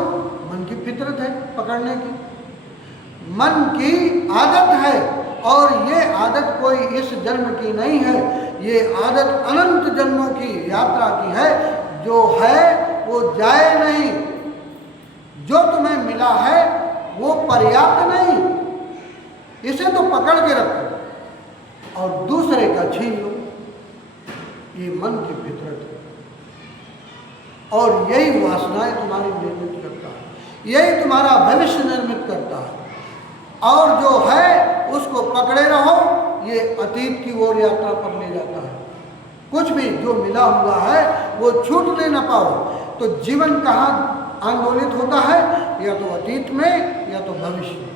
मन की फितरत है पकड़ने की, मन की आदत है, और ये आदत कोई इस जन्म की नहीं है, ये आदत अनंत जन्मों की यात्रा की है। जो है वो जाए नहीं, जो तुम्हें मिला है वो पर्याप्त नहीं, इसे तो पकड़ के रखो और दूसरे का छीन लो। ये मन की फितरत है, और यही वासनाएं तुम्हारी निर्मित करता है, यही तुम्हारा भविष्य निर्मित करता है। और जो है उसको पकड़े रहो, ये अतीत की ओर यात्रा पर ले जाता है। कुछ भी जो मिला हुआ है वो छूटने न पाओ, तो जीवन कहाँ आंदोलित होता है, या तो अतीत में या तो भविष्य में।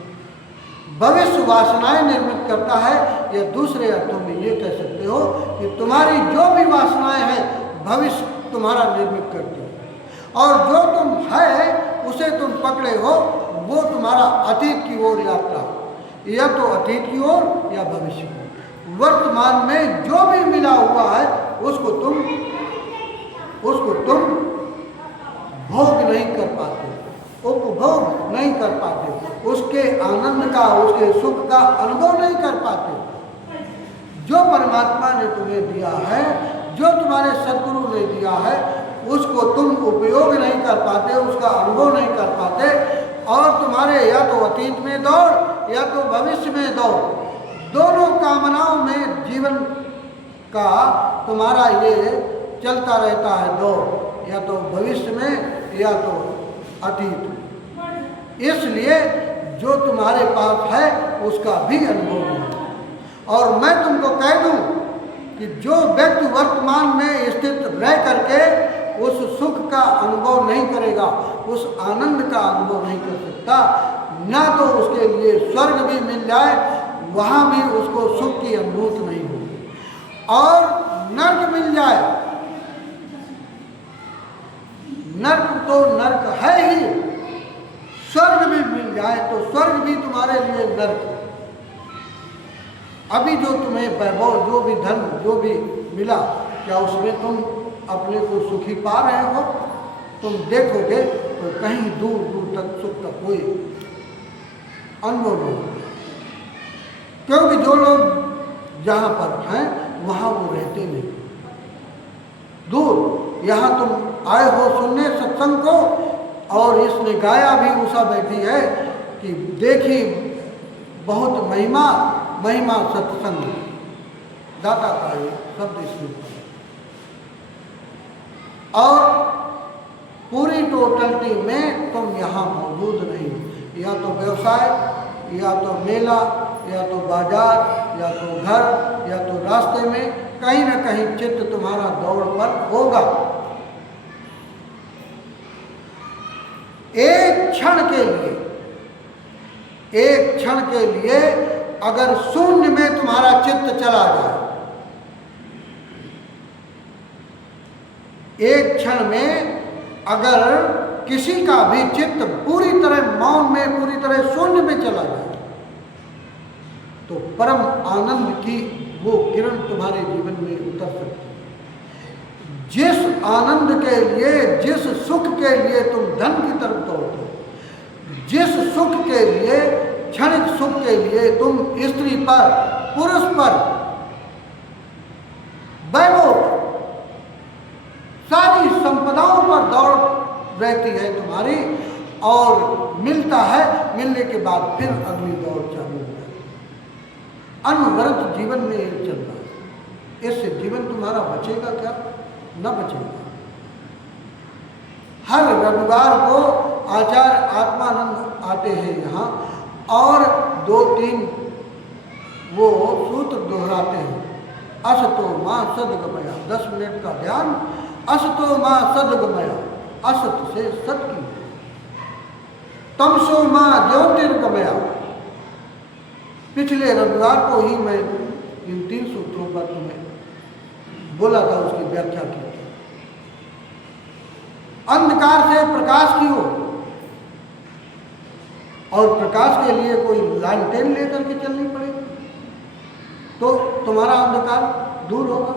भविष्य वासनाएं निर्मित करता है, या दूसरे अर्थों में ये कह सकते हो कि तुम्हारी जो भी वासनाएं हैं भविष्य तुम्हारा निर्मित करती है, और जो तुम है उसे तुम पकड़े हो, वो तुम्हारा अतीत की ओर यात्रा, या तो अतीत की ओर या भविष्य की। वर्तमान में जो भी मिला हुआ है उसको तुम भोग नहीं कर पाते, उपभोग नहीं कर पाते, उसके आनंद का, उसके सुख का अनुभव नहीं कर पाते। जो परमात्मा ने तुम्हें दिया है, जो तुम्हारे सद्गुरु ने दिया है, उसको तुम उपयोग नहीं कर पाते, उसका अनुभव नहीं कर पाते, और तुम्हारे या तो अतीत में दौड़ या तो भविष्य में दौड़, दोनों कामनाओं में जीवन का तुम्हारा ये चलता रहता है दौड़, या तो भविष्य में या तो अतीत में। इसलिए जो तुम्हारे पास है उसका भी अनुभव नहीं। और मैं तुमको कह दूं कि जो व्यक्ति वर्तमान में स्थित रह करके उस सुख का अनुभव नहीं करेगा, उस आनंद का अनुभव नहीं कर सकता, ना तो उसके लिए स्वर्ग भी मिल जाए वहाँ भी उसको सुख की अनुभूति नहीं होगी, और नर्क मिल जाए, नर्क तो नर्क है ही, स्वर्ग भी मिल जाए तो स्वर्ग भी तुम्हारे लिए नर्क है। अभी जो तुम्हें वैभव, जो भी धन, जो भी मिला, क्या उसमें तुम अपने को सुखी पा रहे हो? तुम देखोगे तो कहीं दूर दूर तक सुख का कोई अनुभव नहीं होगा, क्योंकि जो लोग जहाँ पर हैं वहाँ वो रहते नहीं, दूर। यहाँ तुम आए हो सुनने सत्संग को, और इसने गाया भी, उषा बैठी है कि देखी बहुत महिमा, महिमा सत्संग, दाता का ये शब्द इसमें, और पूरी टोटलिटी में तुम यहाँ मौजूद नहीं, या तो व्यवसाय, या तो मेला, या तो बाजार, या तो घर, या तो रास्ते में कहीं ना कहीं चित्त तुम्हारा दौड़ पर होगा। एक क्षण के लिए अगर शून्य में तुम्हारा चित्त चला जाए, एक क्षण में अगर किसी का भी चित्त पूरी तरह मौन में, पूरी तरह शून्य में चला जाए, तो परम आनंद की वो किरण तुम्हारे जीवन में उतर सकती है। जिस आनंद के लिए, जिस सुख के लिए तुम धन की तरफ दौड़ते हो, जिस सुख के लिए, क्षणिक सुख के लिए तुम स्त्री पर, पुरुष पर, वैभव, सारी संपदाओं पर दौड़ रहती है तुम्हारी, और मिलता है, मिलने के बाद फिर अगली दौड़ चालू हो जाती है। अनवरत जीवन में ये चल रहा है। इससे जीवन तुम्हारा बचेगा क्या? न बचेगा। हर रविवार को आचार्य आत्मानंद आते हैं यहाँ, और 2-3 वो सूत्र दोहराते हैं। असतो माँ सदगमया, 10 मिनट का ध्यान। असतो माँ सदगमया, असत से सत की। तमसो माँ ज्योतिर्गमया। पिछले रविवार को ही मैं इन 3 सूत्रों पर तुम्हें बोला था, उसकी व्याख्या की। अंधकार से प्रकाश की ओर, और प्रकाश के लिए कोई लालटेन लेकर के चलनी पड़ेगी, तो तुम्हारा अंधकार दूर होगा।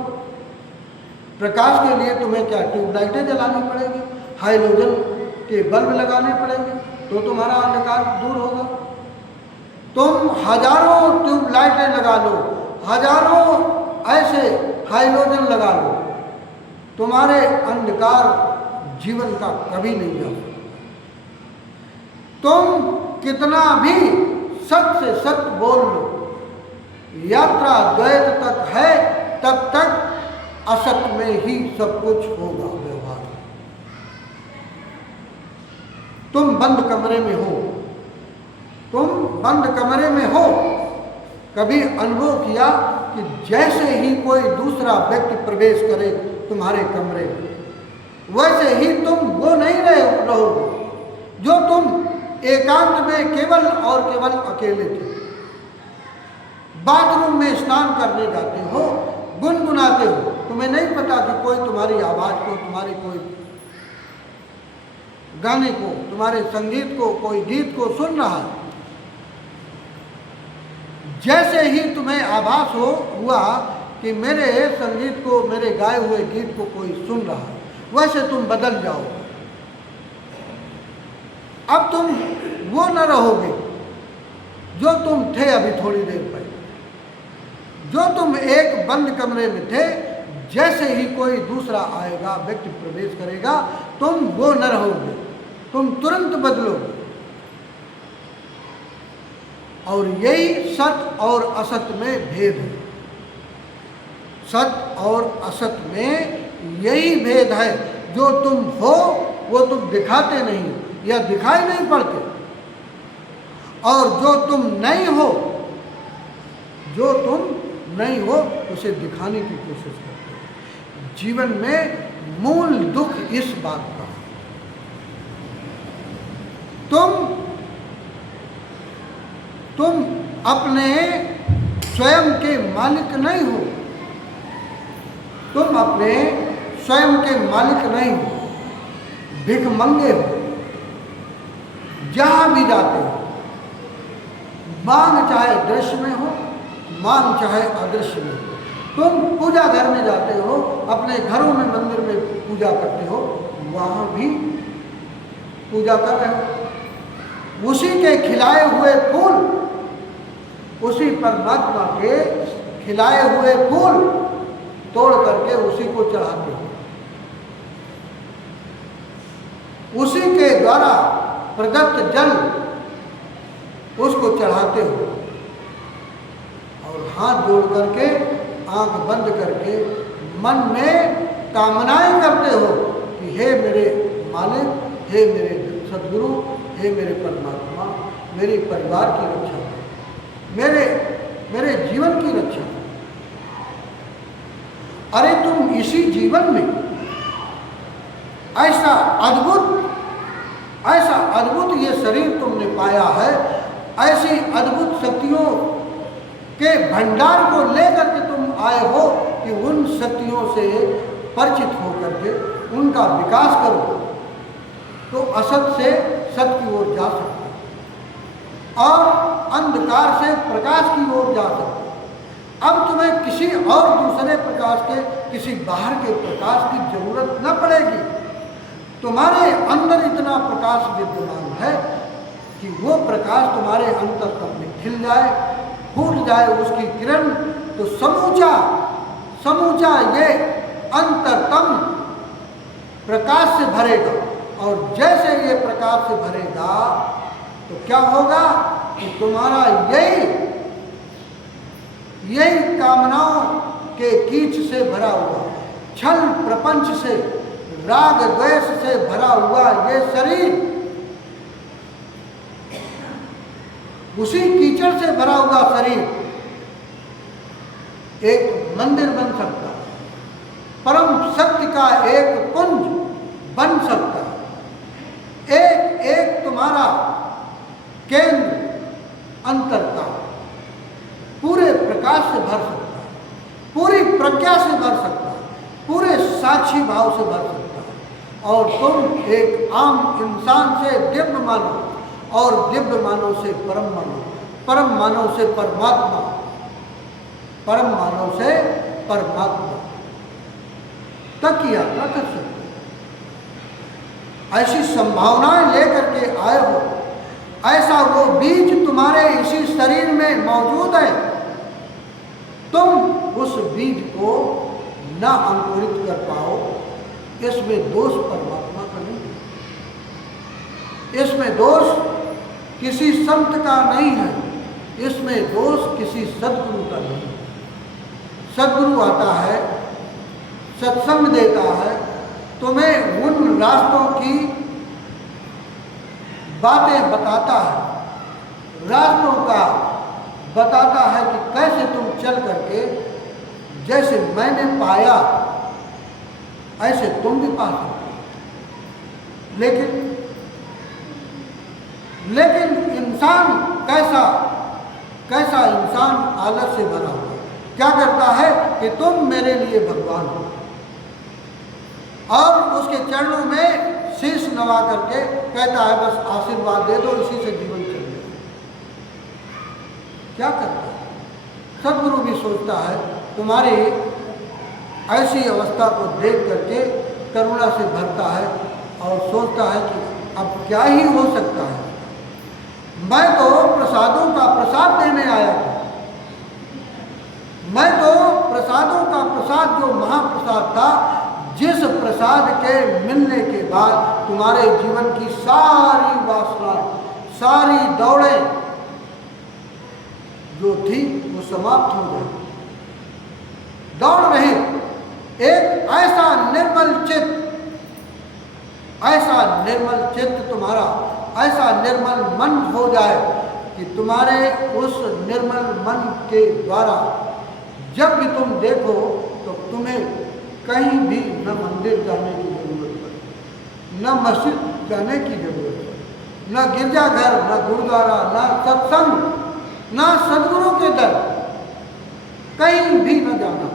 प्रकाश के लिए तुम्हें क्या ट्यूबलाइटें जलानी पड़ेगी, हाइलोजन के बल्ब लगाने पड़ेंगे, तो तुम्हारा अंधकार दूर होगा। तुम हजारों ट्यूबलाइटें लगा लो, हजारों ऐसे हाइलोजन लगा लो, तुम्हारे अंधकार जीवन का कभी नहीं जा सकता। तुम कितना भी सत्य से सत्य बोल लो, यात्रा द्वैत तक है, तब तक असत्य में ही सब कुछ होगा व्यवहार। तुम बंद कमरे में हो, तुम बंद कमरे में हो, कभी अनुभव किया कि जैसे ही कोई दूसरा व्यक्ति प्रवेश करे तुम्हारे कमरे में, वैसे ही तुम वो नहीं रहोगे जो तुम एकांत में केवल और केवल अकेले थे। बाथरूम में स्नान करने जाते हो, गुनगुनाते हो, तुम्हें नहीं पता कि कोई तुम्हारी आवाज को, तुम्हारे कोई गाने को, तुम्हारे संगीत को, कोई गीत को सुन रहा है। जैसे ही तुम्हें आभास हुआ कि मेरे संगीत को, मेरे गाए हुए गीत को कोई सुन रहा है, वैसे तुम बदल जाओ। अब तुम वो न रहोगे जो तुम थे अभी थोड़ी देर पहले। जो तुम एक बंद कमरे में थे, जैसे ही कोई दूसरा आएगा, व्यक्ति प्रवेश करेगा, तुम वो न रहोगे, तुम तुरंत बदलोगे। और यही सत्य और असत्य में भेद है। सत्य और असत्य में यही भेद है। जो तुम हो वो तुम दिखाते नहीं या दिखाई नहीं पड़ते, और जो तुम नहीं हो, जो तुम नहीं हो उसे दिखाने की कोशिश करते हो। जीवन में मूल दुख इस बात का, तुम अपने स्वयं के मालिक नहीं हो, तुम अपने स्वयं के मालिक नहीं हो, भिखमंगे हो। जहां भी जाते हो, मांग चाहे दृश्य में हो, मांग चाहे अदृश्य में हो। तुम पूजा घर में जाते हो, अपने घरों में, मंदिर में पूजा करते हो, वहां भी पूजा कर रहे हो। उसी के खिलाए हुए फूल, उसी परमात्मा के खिलाए हुए फूल तोड़ करके उसी को चढ़ाते हो, उसी के द्वारा प्रदत्त जल उसको चढ़ाते हो, और हाथ जोड़ करके, आंख बंद करके मन में कामनाएं करते हो कि हे मेरे मालिक, हे मेरे सद्गुरु, हे मेरे परमात्मा, मेरे परिवार की रक्षा, मेरे जीवन की रक्षा। अरे तुम इसी जीवन में ऐसा अद्भुत ये शरीर तुमने पाया है, ऐसी अद्भुत शक्तियों के भंडार को लेकर के तुम आए हो कि उन शक्तियों से परिचित होकर के उनका विकास करो, तो असत से सत्य की ओर जा सकते और अंधकार से प्रकाश की ओर जा सकते। अब तुम्हें किसी और दूसरे प्रकाश के, किसी बाहर के प्रकाश की जरूरत न पड़ेगी। तुम्हारे अंदर इतना प्रकाश विद्यमान है कि वो प्रकाश तुम्हारे अंतरतम में खिल जाए, फूट जाए उसकी किरण, तो समूचा ये अंतरतम प्रकाश से भरेगा। और जैसे ये प्रकाश से भरेगा तो क्या होगा कि तुम्हारा यही कामनाओं के कीच से भरा हुआ, छल प्रपंच से, राग द्वेष से भरा हुआ ये शरीर, उसी कीचड़ से भरा हुआ शरीर एक मंदिर बन सकता है, परम शक्ति का एक कुंज बन सकता है। एक तुम्हारा केंद्र अंतर का पूरे प्रकाश से भर सकता है, पूरी प्रज्ञा से भर सकता है, पूरे साक्षी भाव से भर सकता है। और तुम एक आम इंसान से दिव्य मानो, और दिव्य मानव से परम मानव, परम मानव से परमात्मा, परम मानव से परमात्मा। तक की यात्रा कर सकते हो। ऐसी संभावनाएं लेकर के आए हो, ऐसा वो बीज तुम्हारे इसी शरीर में मौजूद है। तुम उस बीज को न अंकुरित कर पाओ, इसमें दोष परमात्मा का नहीं है, इसमें दोष किसी संत का नहीं है, इसमें दोष किसी सद्गुरु का नहीं है। सद्गुरु आता है, सत्संग देता है, तुम्हें उन रास्तों की बातें बताता है, रास्तों का बताता है कि कैसे तुम चल करके जैसे मैंने पाया ऐसे तुम भी पा सकते। लेकिन इंसान कैसा इंसान आलस से भरा हुआ क्या करता है कि तुम मेरे लिए भगवान हो, और उसके चरणों में शीश नवा करके कहता है बस आशीर्वाद दे दो, इसी से जीवन चल जाए। क्या करता है? सद्गुरु भी सोचता है, तुम्हारी ऐसी अवस्था को देख करके करुणा से भरता है और सोचता है कि अब क्या ही हो सकता है, मैं तो प्रसादों का प्रसाद देने आया था, मैं तो प्रसादों का प्रसाद जो महाप्रसाद था, जिस प्रसाद के मिलने के बाद तुम्हारे जीवन की सारी वासनाएं, सारी दौड़ें जो थी वो समाप्त हो गई। दौड़ रही एक ऐसा निर्मल चित्त तुम्हारा, ऐसा निर्मल मन हो जाए कि तुम्हारे उस निर्मल मन के द्वारा जब भी तुम देखो तो तुम्हें कहीं भी न मंदिर जाने की जरूरत पड़े, न मस्जिद जाने की जरूरत पड़े, न गिरजाघर, न गुरुद्वारा, न सत्संग, न सद्गुरु के दर, कहीं भी न जाना।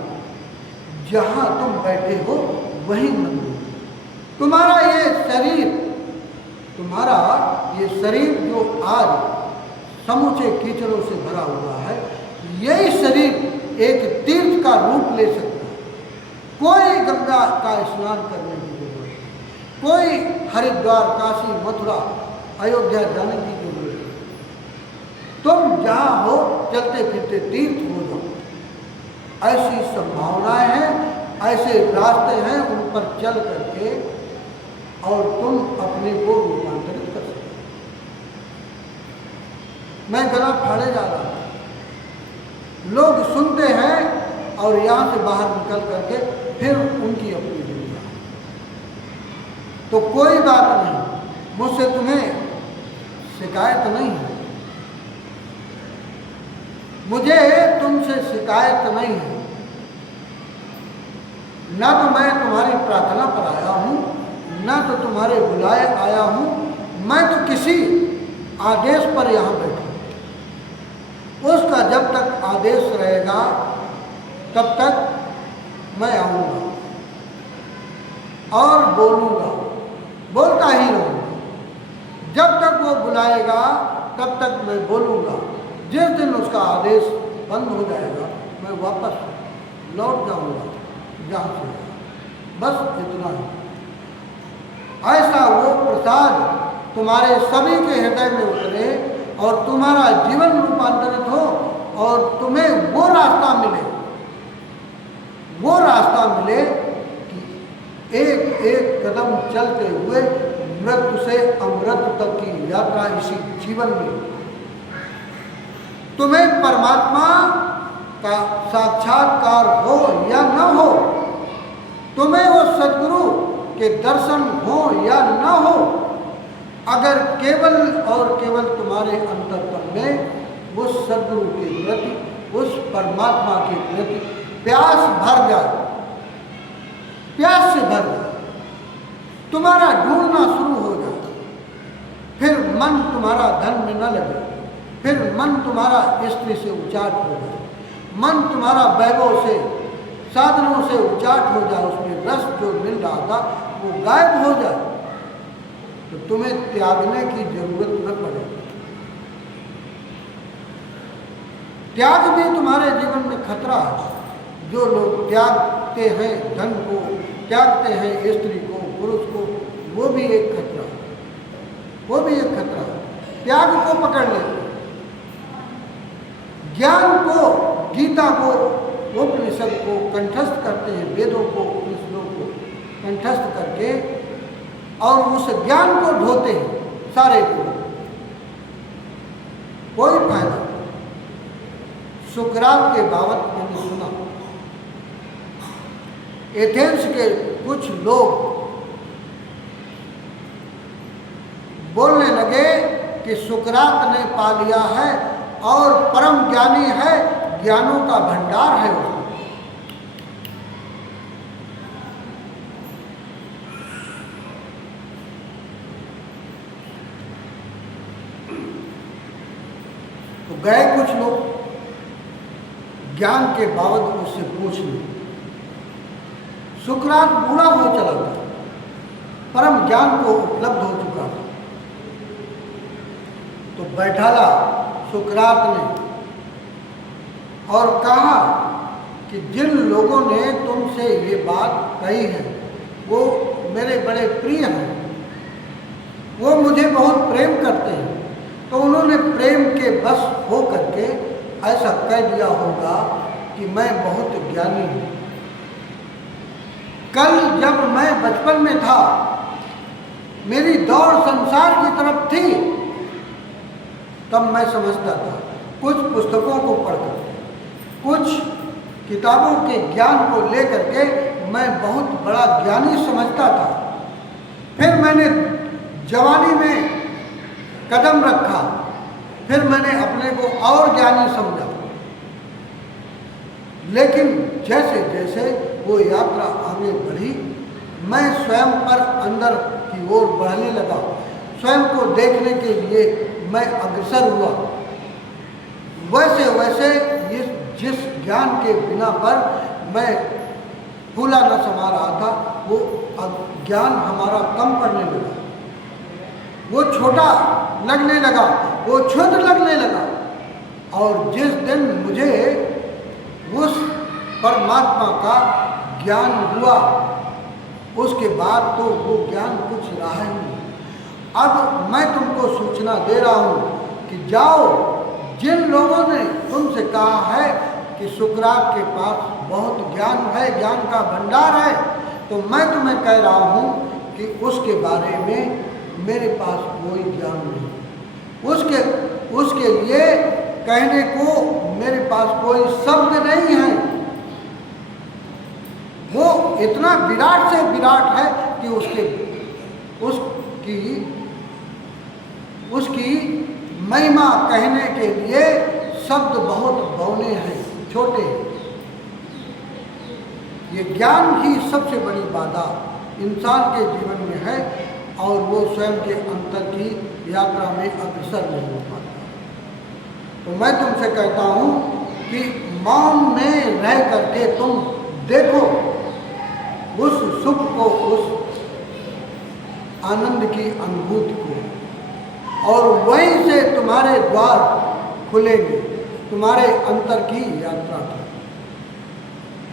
जहाँ तुम बैठे हो वही मंदिर। तुम्हारा ये शरीर जो आज समूचे कीचड़ों से भरा हुआ है, यही शरीर एक तीर्थ का रूप ले सकता है। कोई गंगा का स्नान करने की जरूरत है, कोई हरिद्वार, काशी, मथुरा, अयोध्या जाने की जरूरत है। तुम जहाँ हो चलते फिरते तीर्थ हो जाओ। ऐसी संभावनाएं हैं, ऐसे रास्ते हैं, उन पर चल करके और तुम अपने को रूपांतरित कर सकते। मैं गला फाड़े जा रहा हूँ, लोग सुनते हैं और यहाँ से बाहर निकल करके फिर उनकी अपनी दुनिया। तो कोई बात नहीं, मुझसे तुम्हें शिकायत नहीं है, मुझे तुमसे शिकायत नहीं है। ना तो मैं तुम्हारी प्रार्थना पर आया हूँ, ना तो तुम्हारे बुलाए आया हूँ, मैं तो किसी आदेश पर यहाँ बैठा हूँ। उसका जब तक आदेश रहेगा तब तक मैं आऊँगा और बोलूँगा, बोलता ही रहूँगा। जब तक वो बुलाएगा तब तक मैं बोलूँगा। जिस दिन उसका आदेश बंद हो जाएगा मैं वापस लौट जाऊँगा जहाँ से। बस इतना ही। ऐसा वो प्रसाद तुम्हारे सभी के हृदय में उतरे और तुम्हारा जीवन रूपांतरित हो और तुम्हें वो रास्ता मिले कि एक एक कदम चलते हुए मृत्यु से अमृत तक की यात्रा इसी जीवन में तुम्हें परमात्मा का साक्षात्कार हो या न हो, तुम्हें वो सद्गुरु के दर्शन हो या न हो, अगर केवल और केवल तुम्हारे अंतर्मन में उस सद्गुरु के प्रति, उस परमात्मा के प्रति प्यास भर जाए, प्यास से भर जाए, तुम्हारा ढूंढना शुरू हो जाए, फिर मन तुम्हारा धन में न लगे, फिर मन तुम्हारा स्त्री से उचाट हो जाए, मन तुम्हारा वैभव से, साधनों से उचाट हो जाए, उसमें रस जो मिल रहा था वो गायब हो जाए, तो तुम्हें त्यागने की जरूरत न पड़े। त्याग भी तुम्हारे जीवन में खतरा है। जो लोग त्यागते हैं धन को, त्यागते हैं स्त्री को, पुरुष को, वो भी एक खतरा, वो भी एक खतरा। त्याग को पकड़ लेते, ज्ञान को, गीता को, उपनिषद को कंठस्थ करते हैं, वेदों को, उपनिषदों को कंठस्थ करके और उस ज्ञान को ढोते हैं सारे को, कोई फायदा। सुकरात के बाबत मैंने सुना, एथेंस के कुछ लोग बोलने लगे कि सुकरात ने पा लिया है और परम ज्ञानी है, ज्ञानों का भंडार है उसको। तो गए कुछ लोग ज्ञान के बाबत उससे पूछने। सुकरात बूढ़ा हो चला था, परम ज्ञान को उपलब्ध हो चुका था। तो बैठाला सुकरात ने और कहा कि जिन लोगों ने तुमसे ये बात कही है वो मेरे बड़े प्रिय हैं, वो मुझे बहुत प्रेम करते हैं। तो उन्होंने प्रेम के बस हो करके ऐसा कह दिया होगा कि मैं बहुत ज्ञानी हूँ। कल जब मैं बचपन में था, मेरी दौड़ संसार की तरफ थी, तब मैं समझता था, कुछ पुस्तकों को पढ़कर, कुछ किताबों के ज्ञान को लेकर के मैं बहुत बड़ा ज्ञानी समझता था। फिर मैंने जवानी में कदम रखा, फिर मैंने अपने को और ज्ञानी समझा। लेकिन जैसे जैसे वो यात्रा आगे बढ़ी, मैं स्वयं पर अंदर की ओर बढ़ने लगा, स्वयं को देखने के लिए मैं अग्रसर हुआ। वैसे वैसे जिस ज्ञान के बिना पर मैं फूला न समा रहा था, वो ज्ञान हमारा कम पड़ने लगा, वो छोटा लगने लगा, वो क्षुद्र लगने लगा। और जिस दिन मुझे उस परमात्मा का ज्ञान हुआ, उसके बाद तो वो ज्ञान कुछ रहा ही नहीं। अब मैं तुमको सूचना दे रहा हूँ कि जाओ, जिन लोगों ने तुमसे कहा है कि सुकरात के पास बहुत ज्ञान है, ज्ञान का भंडार है, तो मैं तुम्हें कह रहा हूँ कि उसके बारे में मेरे पास कोई ज्ञान नहीं, उसके लिए कहने को मेरे पास कोई शब्द नहीं है। वो इतना विराट से विराट है कि उसकी महिमा कहने के लिए शब्द बहुत बौने हैं, छोटे हैं। ये ज्ञान ही सबसे बड़ी बाधा इंसान के जीवन में है और वो स्वयं के अंतर की यात्रा में अग्रसर नहीं हो पाता। तो मैं तुमसे कहता हूँ कि मौन में रह करके तुम देखो उस सुख को, उस आनंद की अनुभूति को, और वहीं से तुम्हारे द्वार खुलेंगे तुम्हारे अंतर की यात्रा की।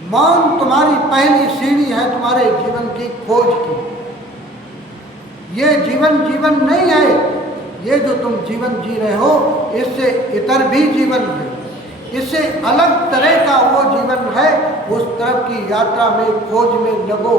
मौन तुम्हारी पहली सीढ़ी है तुम्हारे जीवन की खोज की। ये जीवन नहीं है, ये जो तुम जीवन जी रहे हो, इससे इतर भी जीवन है, इससे अलग तरह का वो जीवन है। उस तरफ की यात्रा में, खोज में लगो।